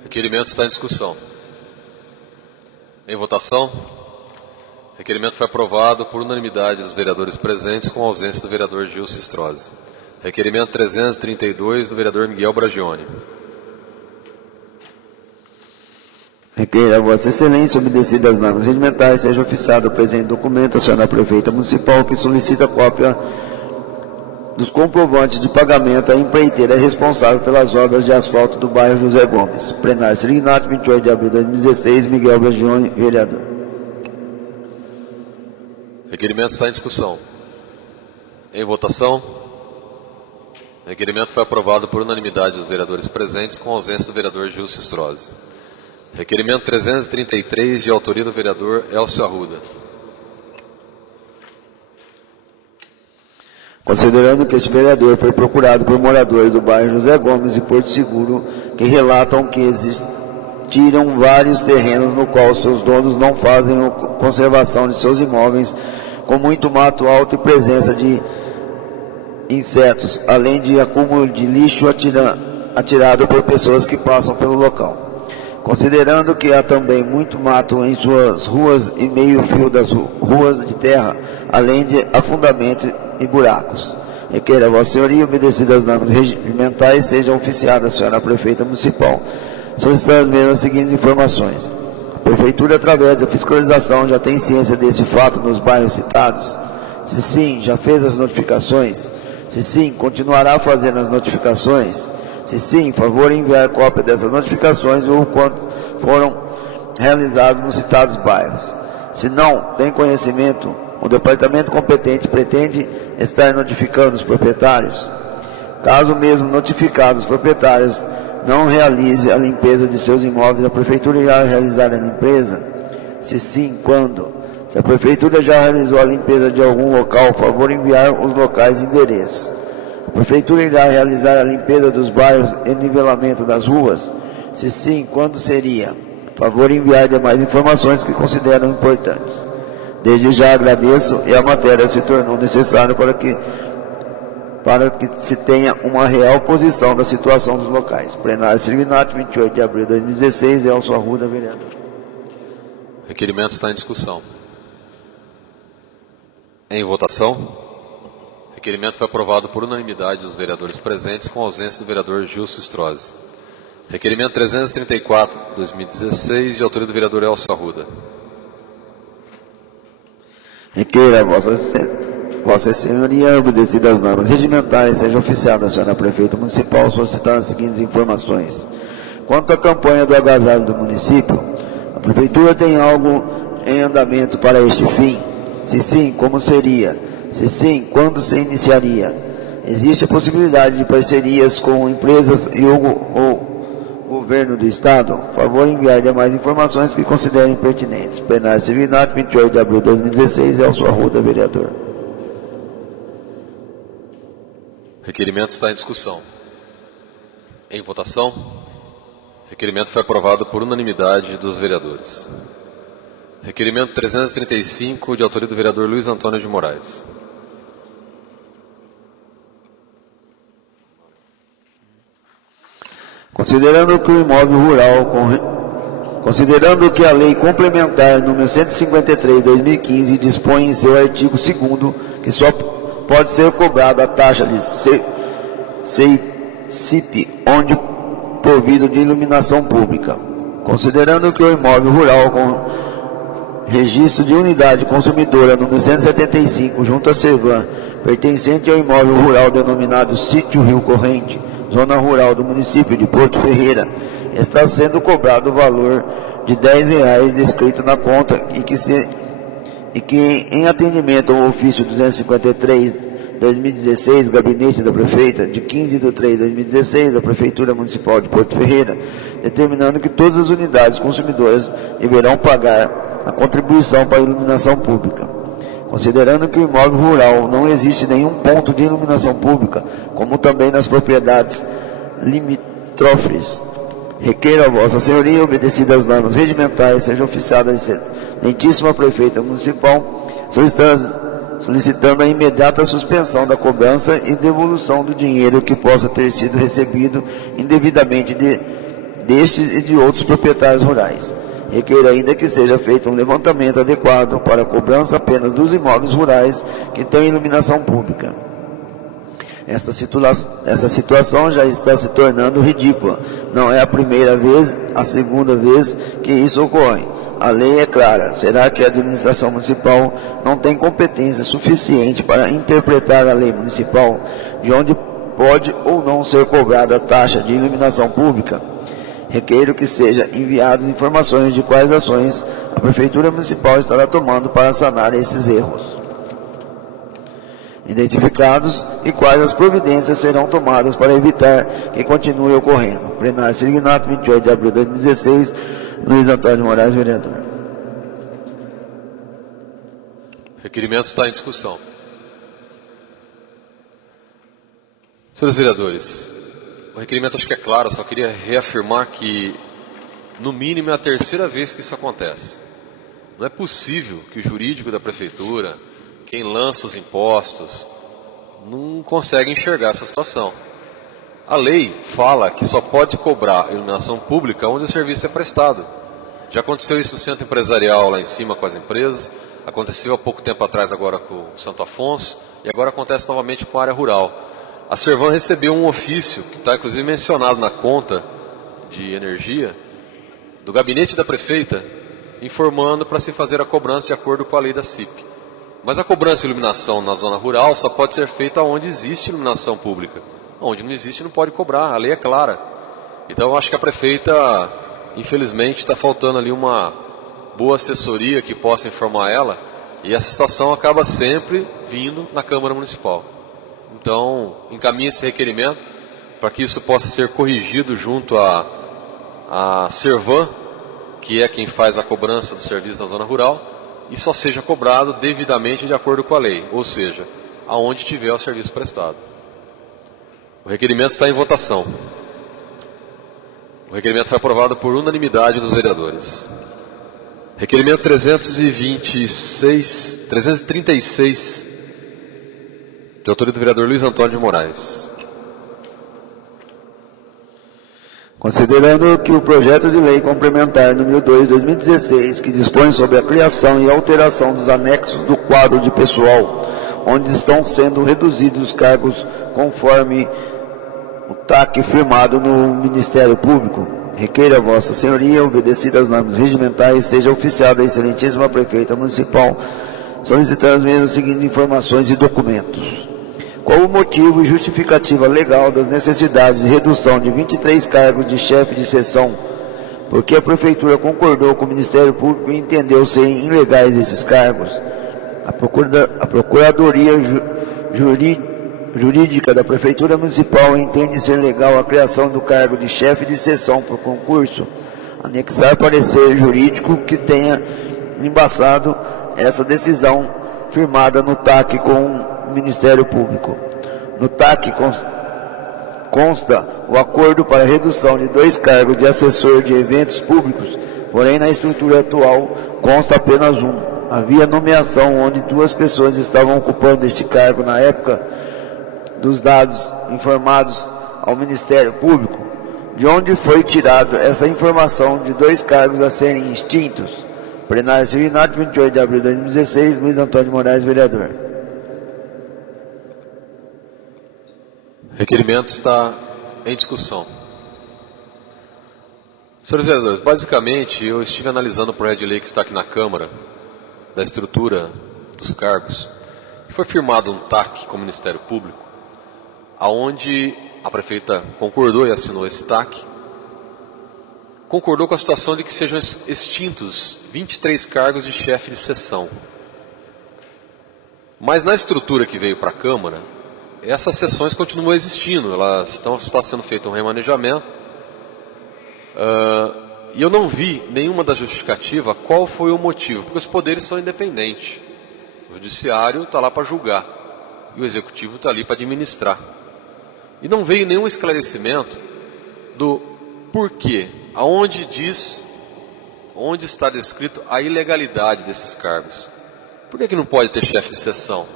Requerimento está em discussão. Em votação. Requerimento foi aprovado por unanimidade dos vereadores presentes, com ausência do vereador Gilson Strozzi. Requerimento 332 do vereador Miguel Bragione. Requer a Vossa Excelência, obedecidas as normas regimentares, seja oficiado o presente documento à senhora prefeita municipal, que solicita cópia dos comprovantes de pagamento à empreiteira responsável pelas obras de asfalto do bairro José Gomes. Plenário Serignato, 28 de abril de 2016, Miguel Bragione, vereador. Requerimento está em discussão. Em votação. Requerimento foi aprovado por unanimidade dos vereadores presentes, com ausência do vereador Gilson Strozzi. Requerimento 333, de autoria do vereador Elcio Arruda. Considerando que este vereador foi procurado por moradores do bairro José Gomes e Porto Seguro, que relatam que existiram vários terrenos no qual seus donos não fazem a conservação de seus imóveis, com muito mato alto e presença de insetos, além de acúmulo de lixo atirado por pessoas que passam pelo local. Considerando que há também muito mato em suas ruas e meio-fio das ruas de terra, além de afundamento e buracos. Requer a Vossa Senhoria, obedecidas as normas regimentais, seja oficiada a senhora prefeita municipal, solicitando as mesmas seguintes informações. A Prefeitura, através da fiscalização, já tem ciência desse fato nos bairros citados? Se sim, já fez as notificações? Se sim, continuará fazendo as notificações? Se sim, favor enviar cópia dessas notificações ou quanto foram realizadas nos citados bairros. Se não tem conhecimento, o departamento competente pretende estar notificando os proprietários? Caso mesmo notificados os proprietários não realize a limpeza de seus imóveis, a Prefeitura irá realizar a limpeza? Se sim, quando? Se a Prefeitura já realizou a limpeza de algum local, favor enviar os locais e endereços. A Prefeitura irá realizar a limpeza dos bairros e nivelamento das ruas? Se sim, quando seria? Favor enviar demais informações que consideram importantes. Desde já agradeço, e a matéria se tornou necessária para que se tenha uma real posição da situação dos locais. Plenário Serignato, 28 de abril de 2016, Elcio Arruda, vereador. Requerimento está em discussão. Em votação. Requerimento foi aprovado por unanimidade dos vereadores presentes, com ausência do vereador Gilson Strozzi. Requerimento 334, 2016, de autoria do vereador Elcio Arruda. Requer a Vossa Senhoria, obedecidas as normas regimentais, seja oficiada a senhora prefeita municipal, solicitando as seguintes informações. Quanto à campanha do agasalho do município, a Prefeitura tem algo em andamento para este fim? Se sim, como seria? Se sim, quando se iniciaria? Existe a possibilidade de parcerias com empresas e o governo do Estado? Favor enviar demais informações que considerem pertinentes. Plenário Serignato, 28 de abril de 2016, Elcio Arruda, vereador. Requerimento está em discussão. Em votação. Requerimento foi aprovado por unanimidade dos vereadores. Requerimento 335, de autoria do vereador Luiz Antônio de Moraes. Considerando que o imóvel rural, considerando que a Lei Complementar número 153/2015 dispõe em seu artigo 2º que só pode ser cobrada a taxa de CIP, onde provido de iluminação pública. Considerando que o imóvel rural com registro de unidade consumidora número 175, junto a Servan, pertencente ao imóvel rural denominado Sítio Rio Corrente, zona rural do município de Porto Ferreira, está sendo cobrado o valor de R$10 descrito na conta e que, em atendimento ao ofício 253/2016, Gabinete da Prefeita, de 15/3/2016, da Prefeitura Municipal de Porto Ferreira, determinando que todas as unidades consumidoras deverão pagar a contribuição para a iluminação pública. Considerando que o imóvel rural não existe nenhum ponto de iluminação pública, como também nas propriedades limítrofes, requeiro a Vossa Senhoria, obedecidas as normas regimentais, seja oficiada a Excelentíssima Prefeita Municipal, solicitando a imediata suspensão da cobrança e devolução do dinheiro que possa ter sido recebido indevidamente destes e de outros proprietários rurais. Requer ainda que seja feito um levantamento adequado para a cobrança apenas dos imóveis rurais que têm iluminação pública. Essa situação já está se tornando ridícula. Não é a primeira vez, a segunda vez que isso ocorre. A lei é clara. Será que a administração municipal não tem competência suficiente para interpretar a lei municipal, de onde pode ou não ser cobrada a taxa de iluminação pública? Requeiro que sejam enviadas informações de quais ações a Prefeitura Municipal estará tomando para sanar esses erros identificados e quais as providências serão tomadas para evitar que continue ocorrendo. Plenário Sirignato, 28 de abril de 2016, Luiz Antônio de Moraes, vereador. O requerimento está em discussão. Senhores vereadores, o requerimento acho que é claro, só queria reafirmar que, no mínimo, é a terceira vez que isso acontece. Não é possível que o jurídico da prefeitura, quem lança os impostos, não consegue enxergar essa situação. A lei fala que só pode cobrar iluminação pública onde o serviço é prestado. Já aconteceu isso no centro empresarial lá em cima com as empresas, aconteceu há pouco tempo atrás agora com o Santo Afonso, e agora acontece novamente com a área rural. A Servan recebeu um ofício, que está inclusive mencionado na conta de energia, do gabinete da prefeita, informando para se fazer a cobrança de acordo com a lei da CIP. Mas a cobrança de iluminação na zona rural só pode ser feita onde existe iluminação pública. Onde não existe não pode cobrar, a lei é clara. Então eu acho que a prefeita, infelizmente, está faltando ali uma boa assessoria que possa informar ela, e essa situação acaba sempre vindo na Câmara Municipal. Então, encaminhe esse requerimento para que isso possa ser corrigido junto à Servan, que é quem faz a cobrança do serviço na zona rural, e só seja cobrado devidamente de acordo com a lei, ou seja, aonde tiver o serviço prestado. O requerimento está em votação. O requerimento foi aprovado por unanimidade dos vereadores. Requerimento 336, de autoria do vereador Luiz Antônio de Moraes. Considerando que o projeto de lei complementar número 2 de 2016, que dispõe sobre a criação e alteração dos anexos do quadro de pessoal, onde estão sendo reduzidos os cargos conforme o TAC firmado no Ministério Público, requeira a Vossa Senhoria, obedecidas as normas regimentais, seja oficiada a Excelentíssima Prefeita Municipal, solicitando as mesmas seguintes informações e documentos. Qual o motivo e justificativa legal das necessidades de redução de 23 cargos de chefe de seção? Porque a Prefeitura concordou com o Ministério Público e entendeu serem ilegais esses cargos. A Procuradoria Jurídica da Prefeitura Municipal entende ser legal a criação do cargo de chefe de seção por concurso. Anexar parecer jurídico que tenha embasado essa decisão firmada no TAC com o Ministério Público. No TAC consta o acordo para a redução de 2 cargos de assessor de eventos públicos, porém na estrutura atual consta apenas um. Havia nomeação onde 2 pessoas estavam ocupando este cargo na época dos dados informados ao Ministério Público, de onde foi tirada essa informação de 2 cargos a serem extintos. Plenário Sirignato, 28 de abril de 2016, Luiz Antônio de Moraes, vereador. O requerimento está em discussão. Senhores vereadores, basicamente eu estive analisando o projeto de lei que está aqui na Câmara, da estrutura dos cargos, e foi firmado um TAC com o Ministério Público, aonde a prefeita concordou e assinou esse TAC, concordou com a situação de que sejam extintos 23 cargos de chefe de seção. Mas na estrutura que veio para a Câmara, essas sessões continuam existindo, está sendo feito um remanejamento, e eu não vi nenhuma da justificativa qual foi o motivo, porque os poderes são independentes. O judiciário está lá para julgar, e o executivo está ali para administrar. E não veio nenhum esclarecimento do porquê, onde está descrito a ilegalidade desses cargos. Por que não pode ter chefe de seção?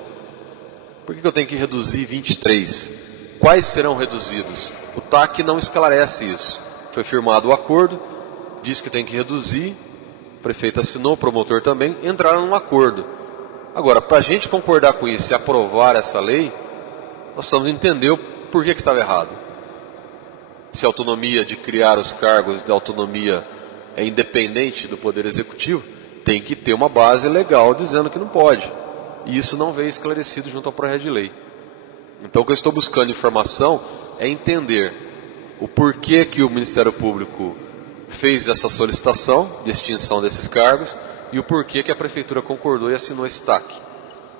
Por que eu tenho que reduzir 23? Quais serão reduzidos? O TAC não esclarece isso. Foi firmado o acordo, diz que tem que reduzir, o prefeito assinou, o promotor também, entraram num acordo. Agora, para a gente concordar com isso e aprovar essa lei, nós precisamos entender o porquê que estava errado. Se a autonomia de criar os cargos de autonomia é independente do Poder Executivo, tem que ter uma base legal dizendo que não pode. E isso não veio esclarecido junto ao projeto de lei. Então o que eu estou buscando informação é entender o porquê que o Ministério Público fez essa solicitação de extinção desses cargos e o porquê que a Prefeitura concordou e assinou esse TAC.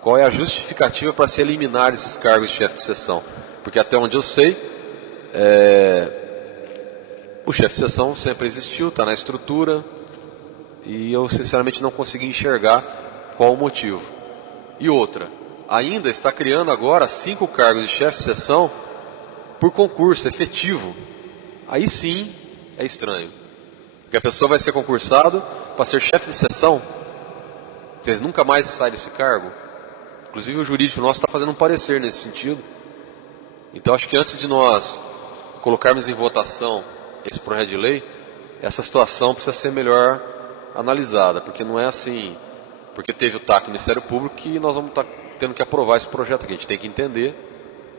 Qual é a justificativa para se eliminar esses cargos de chefe de seção? Porque até onde eu sei, o chefe de seção sempre existiu, está na estrutura, e eu sinceramente não consegui enxergar qual o motivo. E outra, ainda está criando agora 5 cargos de chefe de seção por concurso efetivo. Aí sim é estranho, porque a pessoa vai ser concursado para ser chefe de seção, porque nunca mais sai desse cargo. Inclusive o jurídico nosso está fazendo um parecer nesse sentido. Então acho que antes de nós colocarmos em votação esse projeto de lei, essa situação precisa ser melhor analisada, porque não é assim, porque teve o TAC no Ministério Público que nós vamos estar tendo que aprovar esse projeto aqui. A gente tem que entender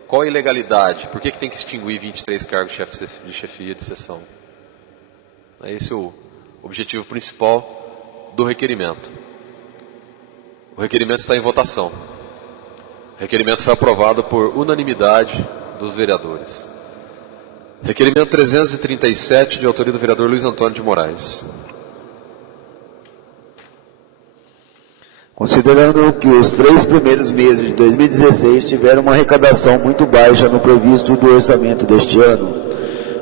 qual a ilegalidade, por que tem que extinguir 23 cargos de chefia de seção. É esse o objetivo principal do requerimento. O requerimento está em votação. O requerimento foi aprovado por unanimidade dos vereadores. Requerimento 337, de autoria do vereador Luiz Antônio de Moraes. Considerando que os 3 primeiros meses de 2016 tiveram uma arrecadação muito baixa no previsto do orçamento deste ano,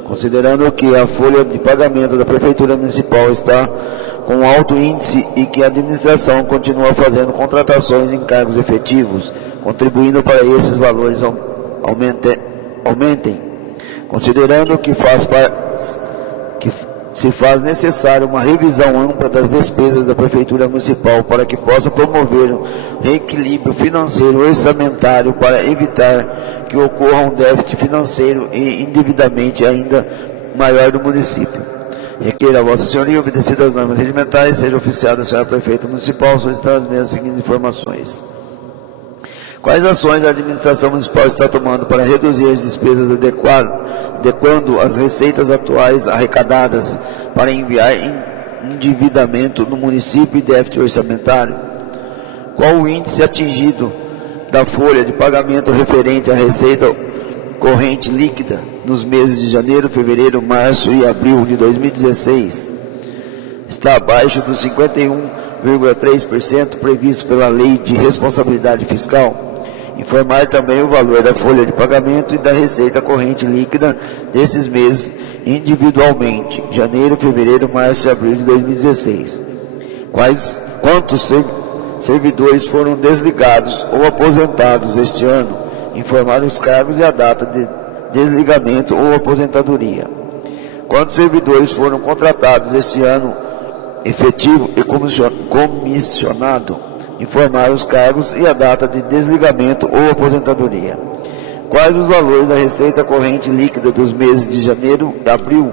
considerando que a folha de pagamento da Prefeitura Municipal está com alto índice e que a administração continua fazendo contratações em cargos efetivos, contribuindo para esses valores aumentem, considerando que se faz necessário uma revisão ampla das despesas da Prefeitura Municipal para que possa promover um reequilíbrio financeiro e orçamentário para evitar que ocorra um déficit financeiro e endividamento ainda maior do município. Requeira a Vossa Senhoria, obedecidas as normas regimentais, seja oficiada a Senhora Prefeita Municipal, solicitando as mesmas seguintes informações. Quais ações a administração municipal está tomando para reduzir as despesas adequando as receitas atuais arrecadadas para enviar endividamento no município e déficit orçamentário? Qual o índice atingido da folha de pagamento referente à receita corrente líquida nos meses de janeiro, fevereiro, março e abril de 2016? Está abaixo dos 51,3% previsto pela Lei de Responsabilidade Fiscal. Informar também o valor da folha de pagamento e da receita corrente líquida desses meses individualmente, janeiro, fevereiro, março e abril de 2016. Quantos servidores foram desligados ou aposentados este ano? Informar os cargos e a data de desligamento ou aposentadoria. Quantos servidores foram contratados este ano efetivo e comissionado? Informar os cargos e a data de desligamento ou aposentadoria. Quais os valores da receita corrente líquida dos meses de janeiro e abril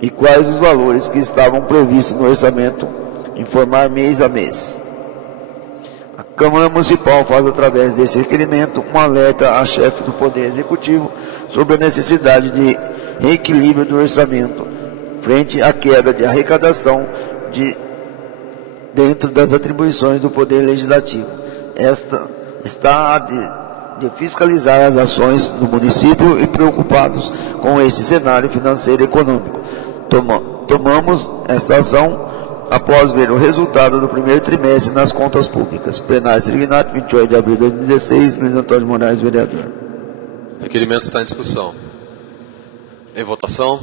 e quais os valores que estavam previstos no orçamento? Informar mês a mês. A Câmara Municipal faz, através desse requerimento, um alerta à chefe do Poder Executivo sobre a necessidade de reequilíbrio do orçamento frente à queda de arrecadação dentro das atribuições do Poder Legislativo. Esta está de fiscalizar as ações do município e preocupados com este cenário financeiro e econômico. Tomamos esta ação após ver o resultado do primeiro trimestre nas contas públicas. Plenário Sirignato, 28 de abril de 2016, Luiz Antônio de Moraes, vereador. O requerimento está em discussão. Em votação,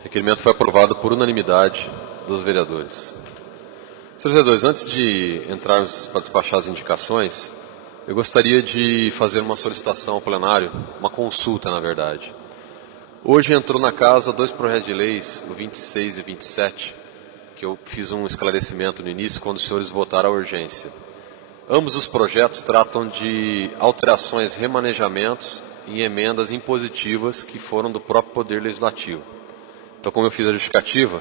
o requerimento foi aprovado por unanimidade dos vereadores. Senhores vereadores, antes de entrarmos para despachar as indicações, eu gostaria de fazer uma solicitação ao plenário, uma consulta, na verdade. Hoje entrou na casa 2 projetos de leis, o 26 e 27, que eu fiz um esclarecimento no início, quando os senhores votaram a urgência. Ambos os projetos tratam de alterações, remanejamentos e emendas impositivas que foram do próprio Poder Legislativo. Então, como eu fiz a justificativa,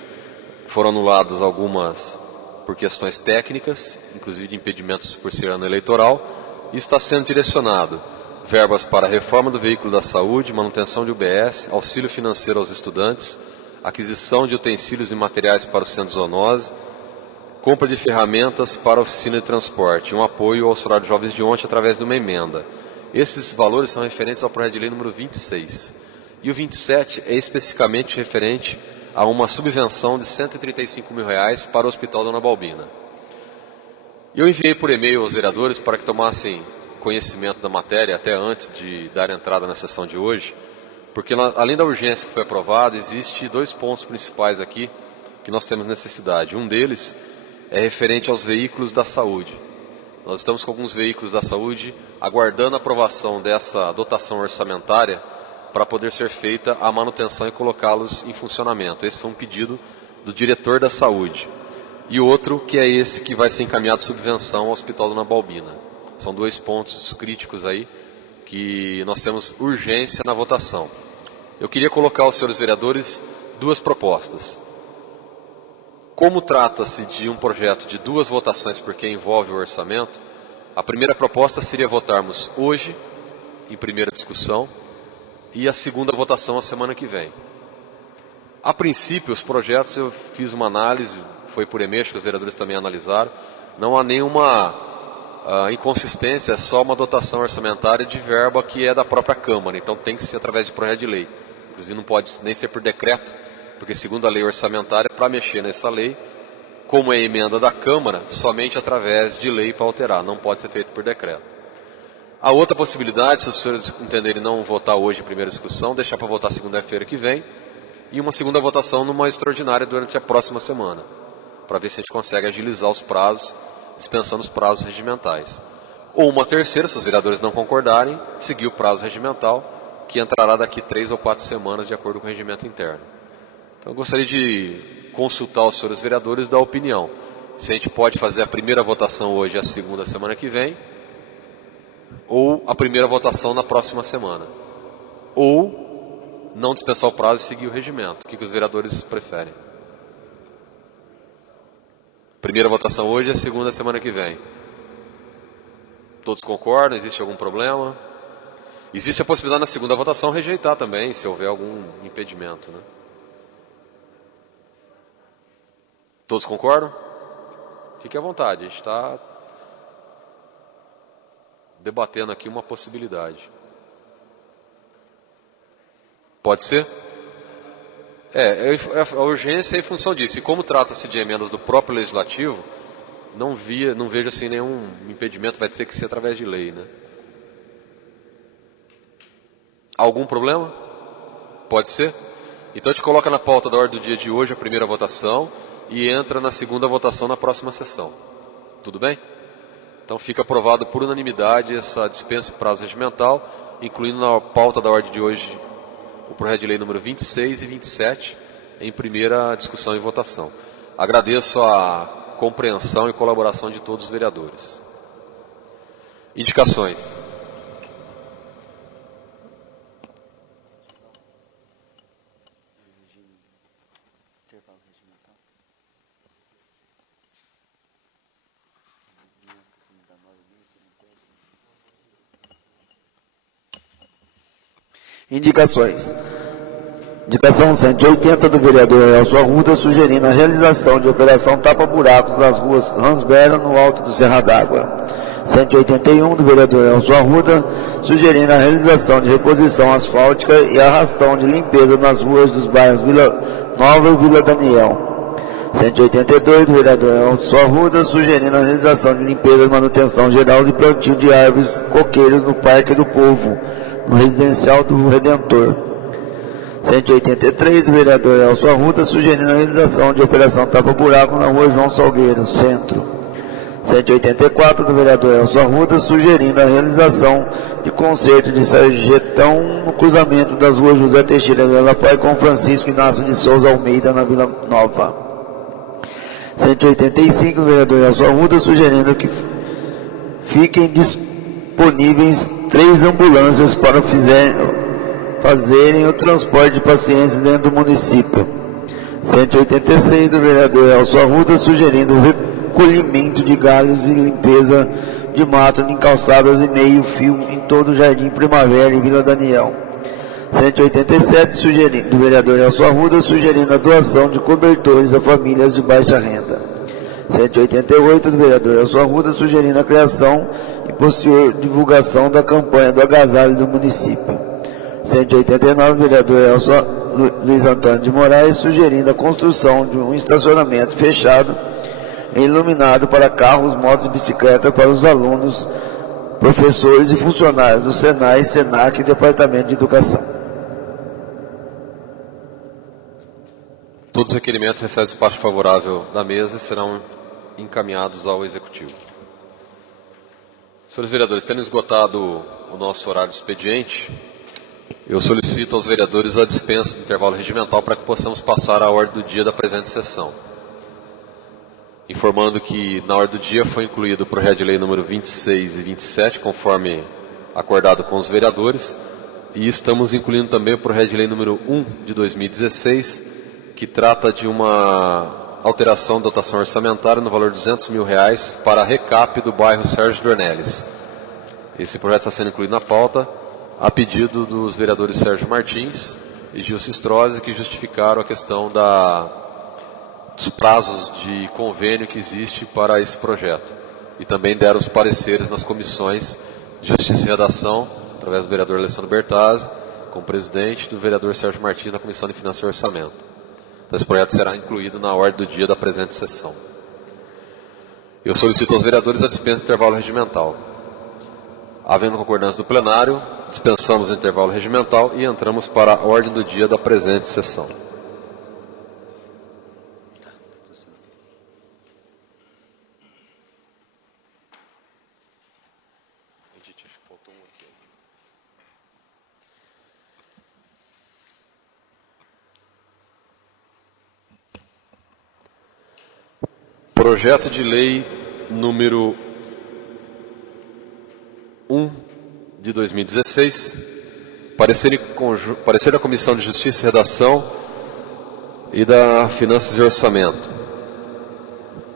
foram anuladas algumas por questões técnicas, inclusive de impedimentos por ser ano eleitoral, e está sendo direcionado verbas para a reforma do veículo da saúde, manutenção de UBS, auxílio financeiro aos estudantes, aquisição de utensílios e materiais para o centro de zoonose, compra de ferramentas para a oficina de transporte, um apoio aos horários jovens de ontem através de uma emenda. Esses valores são referentes ao projeto de lei número 26. E o 27 é especificamente referente a uma subvenção de R$ 135 mil para o Hospital Dona Balbina. Eu enviei por e-mail aos vereadores para que tomassem conhecimento da matéria até antes de dar entrada na sessão de hoje, porque além da urgência que foi aprovada, existem 2 pontos principais aqui que nós temos necessidade. Um deles é referente aos veículos da saúde. Nós estamos com alguns veículos da saúde aguardando a aprovação dessa dotação orçamentária para poder ser feita a manutenção e colocá-los em funcionamento. Esse foi um pedido do diretor da saúde. E outro que é esse que vai ser encaminhado subvenção ao Hospital Dona Balbina. São 2 pontos críticos aí que nós temos urgência na votação. Eu queria colocar aos senhores vereadores 2 propostas. Como trata-se de um projeto de 2 votações porque envolve o orçamento, a primeira proposta seria votarmos hoje, em primeira discussão, e a segunda votação a semana que vem. A princípio, os projetos, eu fiz uma análise, foi por e-mail, que os vereadores também analisaram, não há nenhuma inconsistência, é só uma dotação orçamentária de verba que é da própria Câmara, então tem que ser através de projeto de lei. Inclusive não pode nem ser por decreto, porque segundo a lei orçamentária, para mexer nessa lei, como é emenda da Câmara, somente através de lei para alterar, não pode ser feito por decreto. A outra possibilidade, se os senhores entenderem não votar hoje em primeira discussão, deixar para votar segunda-feira que vem, e uma segunda votação numa extraordinária durante a próxima semana, para ver se a gente consegue agilizar os prazos, dispensando os prazos regimentais. Ou uma terceira, se os vereadores não concordarem, seguir o prazo regimental, que entrará daqui 3 ou 4 semanas, de acordo com o regimento interno. Então, eu gostaria de consultar os senhores vereadores da opinião. Se a gente pode fazer a primeira votação hoje e a segunda semana que vem, ou a primeira votação na próxima semana. Ou não dispensar o prazo e seguir o regimento. O que os vereadores preferem? Primeira votação hoje e a segunda semana que vem. Todos concordam? Existe algum problema? Existe a possibilidade na segunda votação rejeitar também, se houver algum impedimento, né? Todos concordam? Fique à vontade, a gente está debatendo aqui uma possibilidade. Pode ser? A urgência é em função disso. E como trata-se de emendas do próprio Legislativo, não vejo assim nenhum impedimento, vai ter que ser através de lei, né? Algum problema? Pode ser? Então a gente coloca na pauta da ordem do dia de hoje a primeira votação e entra na segunda votação na próxima sessão. Tudo bem? Então fica aprovado por unanimidade essa dispensa de prazo regimental, incluindo na pauta da ordem de hoje o projeto de lei número 26 e 27, em primeira discussão e votação. Agradeço a compreensão e colaboração de todos os vereadores. Indicações. Indicações. Indicação 180 do vereador Elcio Arruda, sugerindo a realização de operação tapa-buracos nas ruas Ransbera, no alto do Serra d'Água. 181 do vereador Elcio Arruda, sugerindo a realização de reposição asfáltica e arrastão de limpeza nas ruas dos bairros Vila Nova e Vila Daniel. 182, do vereador Elson Arruda, sugerindo a realização de limpeza e manutenção geral de plantio de árvores coqueiros no Parque do Povo, no residencial do Redentor. 183, do vereador Elson Arruda, sugerindo a realização de operação tapa-buraco na rua João Salgueiro, centro. 184, do vereador Elson Arruda, sugerindo a realização de conserto de sarjetão no cruzamento das ruas José Teixeira Vila Pai com Francisco Inácio de Souza Almeida, na Vila Nova. 185, do vereador Elson Arruda, sugerindo que fiquem disponíveis 3 ambulâncias para fazerem o transporte de pacientes dentro do município. 186, do vereador Elson Arruda, sugerindo o recolhimento de galhos e limpeza de mato em calçadas e meio fio em todo o Jardim Primavera e Vila Daniel. 187, do vereador Elson Arruda, sugerindo a doação de cobertores a famílias de baixa renda. 188, do vereador Elson Arruda, sugerindo a criação e posterior divulgação da campanha do agasalho do município. 189, do vereador Luiz Antônio de Moraes, sugerindo a construção de um estacionamento fechado e iluminado para carros, motos e bicicletas para os alunos, professores e funcionários do Senai, Senac e Departamento de Educação. Todos os requerimentos recebem despacho favorável da mesa e serão encaminhados ao Executivo. Senhores vereadores, tendo esgotado o nosso horário de expediente, eu solicito aos vereadores a dispensa do intervalo regimental para que possamos passar à ordem do dia da presente sessão. Informando que na ordem do dia foi incluído o projeto de lei número 26 e 27, conforme acordado com os vereadores, e estamos incluindo também o projeto de lei número 1 de 2016, que trata de uma alteração da dotação orçamentária no valor de R$200 mil para a recap do bairro Sérgio Dornelles. Esse projeto está sendo incluído na pauta a pedido dos vereadores Sérgio Martins e Gilson Strozzi, que justificaram a questão dos prazos de convênio que existe para esse projeto. E também deram os pareceres nas comissões de Justiça e Redação, através do vereador Alessandro Bertazzi, como presidente, do vereador Sérgio Martins, na Comissão de Finanças e Orçamento. Então, esse projeto será incluído na ordem do dia da presente sessão. Eu solicito aos vereadores a dispensa do intervalo regimental. Havendo concordância do plenário, dispensamos o intervalo regimental e entramos para a ordem do dia da presente sessão. Projeto de lei número 1 de 2016, parecer da Comissão de Justiça e Redação e da Finanças e Orçamento.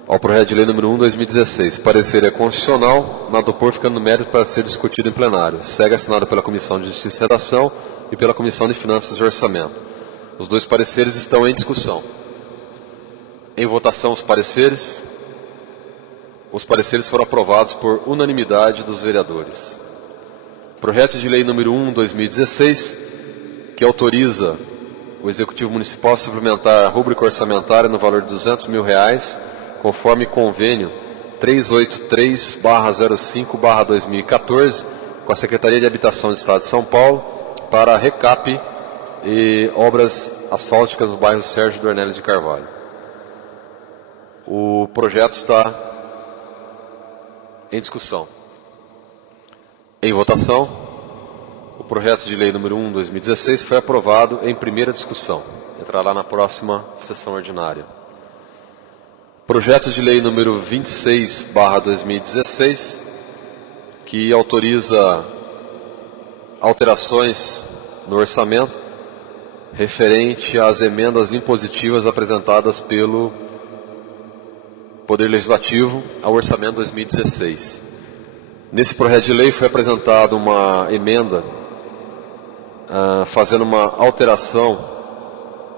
Ao projeto de lei número 1 de 2016, parecer é constitucional, nada opor, ficando no mérito para ser discutido em plenário. Segue assinado pela Comissão de Justiça e Redação e pela Comissão de Finanças e Orçamento. Os dois pareceres estão em discussão. Em votação os pareceres. Os pareceres foram aprovados por unanimidade dos vereadores. Projeto de lei número 1, 2016, que autoriza o Executivo Municipal a suplementar a rúbrica orçamentária no valor de R$200 mil, conforme convênio 383/05/2014, com a Secretaria de Habitação do Estado de São Paulo, para recap e obras asfálticas no bairro Sérgio Dornelles de Carvalho. O projeto está em discussão. Em votação, o projeto de lei número 1, 2016, foi aprovado em primeira discussão. Entrará na próxima sessão ordinária. Projeto de lei número 26/2016, que autoriza alterações no orçamento referente às emendas impositivas apresentadas pelo Poder Legislativo ao Orçamento 2016. Nesse projeto de lei foi apresentada uma emenda fazendo uma alteração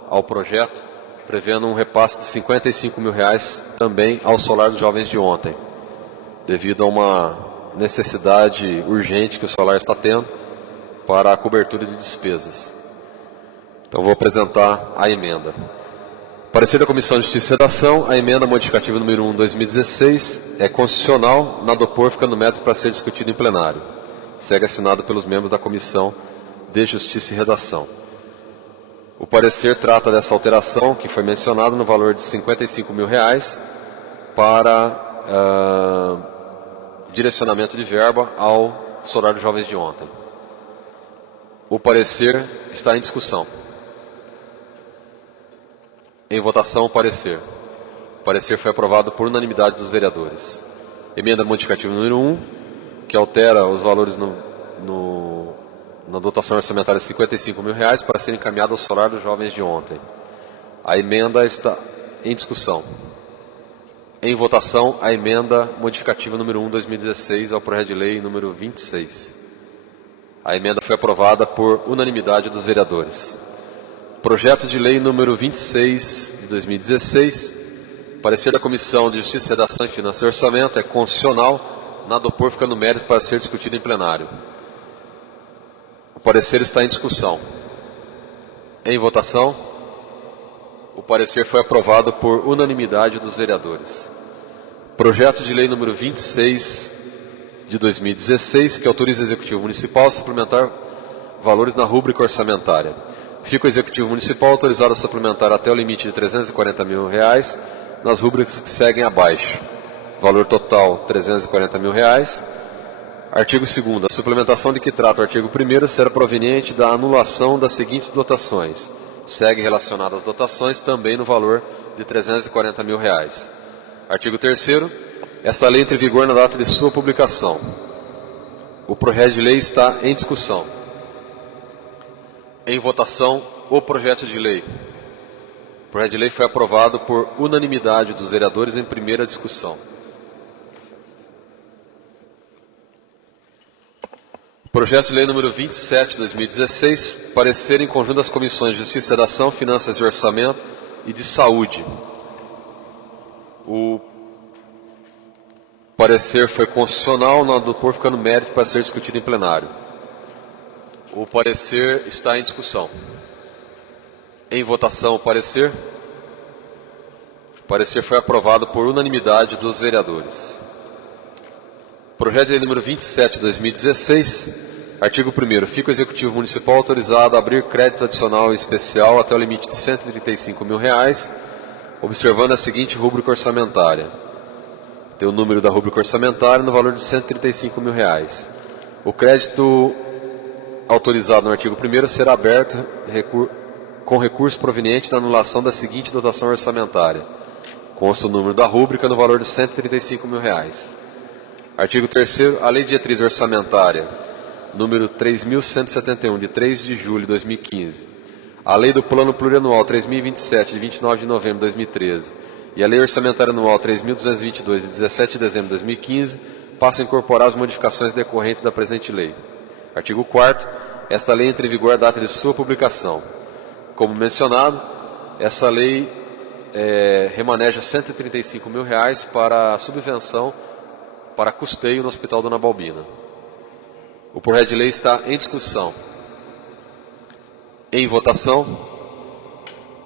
ao projeto, prevendo um repasse de R$55 mil também ao Solar dos Jovens de ontem, devido a uma necessidade urgente que o Solar está tendo para a cobertura de despesas. Então vou apresentar a emenda. Parecer da Comissão de Justiça e Redação, a emenda modificativa número 1, 2016, é constitucional, nada opor, ficando mérito para ser discutido em plenário. Segue assinado pelos membros da Comissão de Justiça e Redação. O parecer trata dessa alteração, que foi mencionada, no valor de R$55 mil para direcionamento de verba ao Solar dos Jovens de ontem. O parecer está em discussão. Em votação, o parecer. O parecer foi aprovado por unanimidade dos vereadores. Emenda modificativa número 1, que altera os valores na dotação orçamentária de R$55 mil para ser encaminhado ao Solar dos Jovens de ontem. A emenda está em discussão. Em votação, a emenda modificativa número 1, 2016, ao projeto de lei número 26. A emenda foi aprovada por unanimidade dos vereadores. Projeto de lei número 26 de 2016, parecer da Comissão de Justiça, Redação e Finanças e Orçamento, é constitucional, nada opor, fica no mérito para ser discutido em plenário. O parecer está em discussão. Em votação, o parecer foi aprovado por unanimidade dos vereadores. Projeto de lei número 26 de 2016, que autoriza o Executivo Municipal a suplementar valores na rúbrica orçamentária. Fica o Executivo Municipal autorizado a suplementar até o limite de R$340 mil nas rúbricas que seguem abaixo. Valor total, R$340 mil. Artigo 2º. A suplementação de que trata o artigo 1º será proveniente da anulação das seguintes dotações. Segue relacionado às dotações também no valor de R$340 mil. Artigo 3º. Esta lei entra em vigor na data de sua publicação. O projeto de lei está em discussão. Em votação, o projeto de lei. O projeto de lei foi aprovado por unanimidade dos vereadores em primeira discussão. Projeto de lei número 27 de 2016, parecer em conjunto das comissões de Justiça, Redação, Finanças e Orçamento e de Saúde. O parecer foi constitucional, nada opor, ficando mérito para ser discutido em plenário. O parecer está em discussão. Em votação, o parecer. O parecer foi aprovado por unanimidade dos vereadores. Projeto de lei número 27 de 2016, artigo 1º. Fica o Executivo Municipal autorizado a abrir crédito adicional especial até o limite de R$135 mil, observando a seguinte rúbrica orçamentária. Tem o número da rúbrica orçamentária no valor de R$135 mil. O crédito autorizado no artigo 1º será aberto com recurso proveniente da anulação da seguinte dotação orçamentária. Consta o número da rúbrica no valor de R$135 mil. Artigo 3º. A Lei de Diretriz Orçamentária, número 3.171, de 3 de julho de 2015. A Lei do Plano Plurianual 3.027, de 29 de novembro de 2013. E a Lei Orçamentária Anual 3.222, de 17 de dezembro de 2015, passam a incorporar as modificações decorrentes da presente lei. Artigo 4º. Esta lei entra em vigor à data de sua publicação. Como mencionado, essa lei remaneja R$135 mil para subvenção para custeio no Hospital Dona Balbina. O projeto de lei está em discussão. Em votação,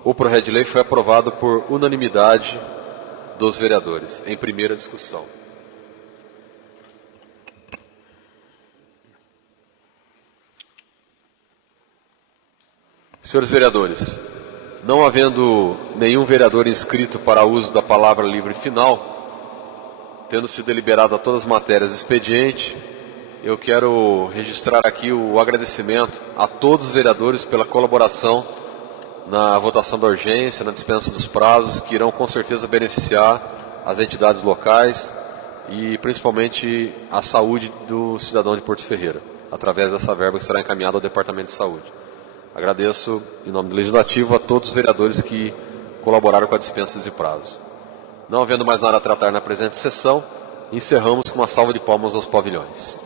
o projeto de lei foi aprovado por unanimidade dos vereadores, em primeira discussão. Senhores vereadores, não havendo nenhum vereador inscrito para uso da palavra livre final, tendo sido deliberada todas as matérias do expediente, eu quero registrar aqui o agradecimento a todos os vereadores pela colaboração na votação da urgência, na dispensa dos prazos, que irão com certeza beneficiar as entidades locais e principalmente a saúde do cidadão de Porto Ferreira, através dessa verba que será encaminhada ao Departamento de Saúde. Agradeço, em nome do Legislativo, a todos os vereadores que colaboraram com a dispensa de prazos. Não havendo mais nada a tratar na presente sessão, encerramos com uma salva de palmas aos pavilhões.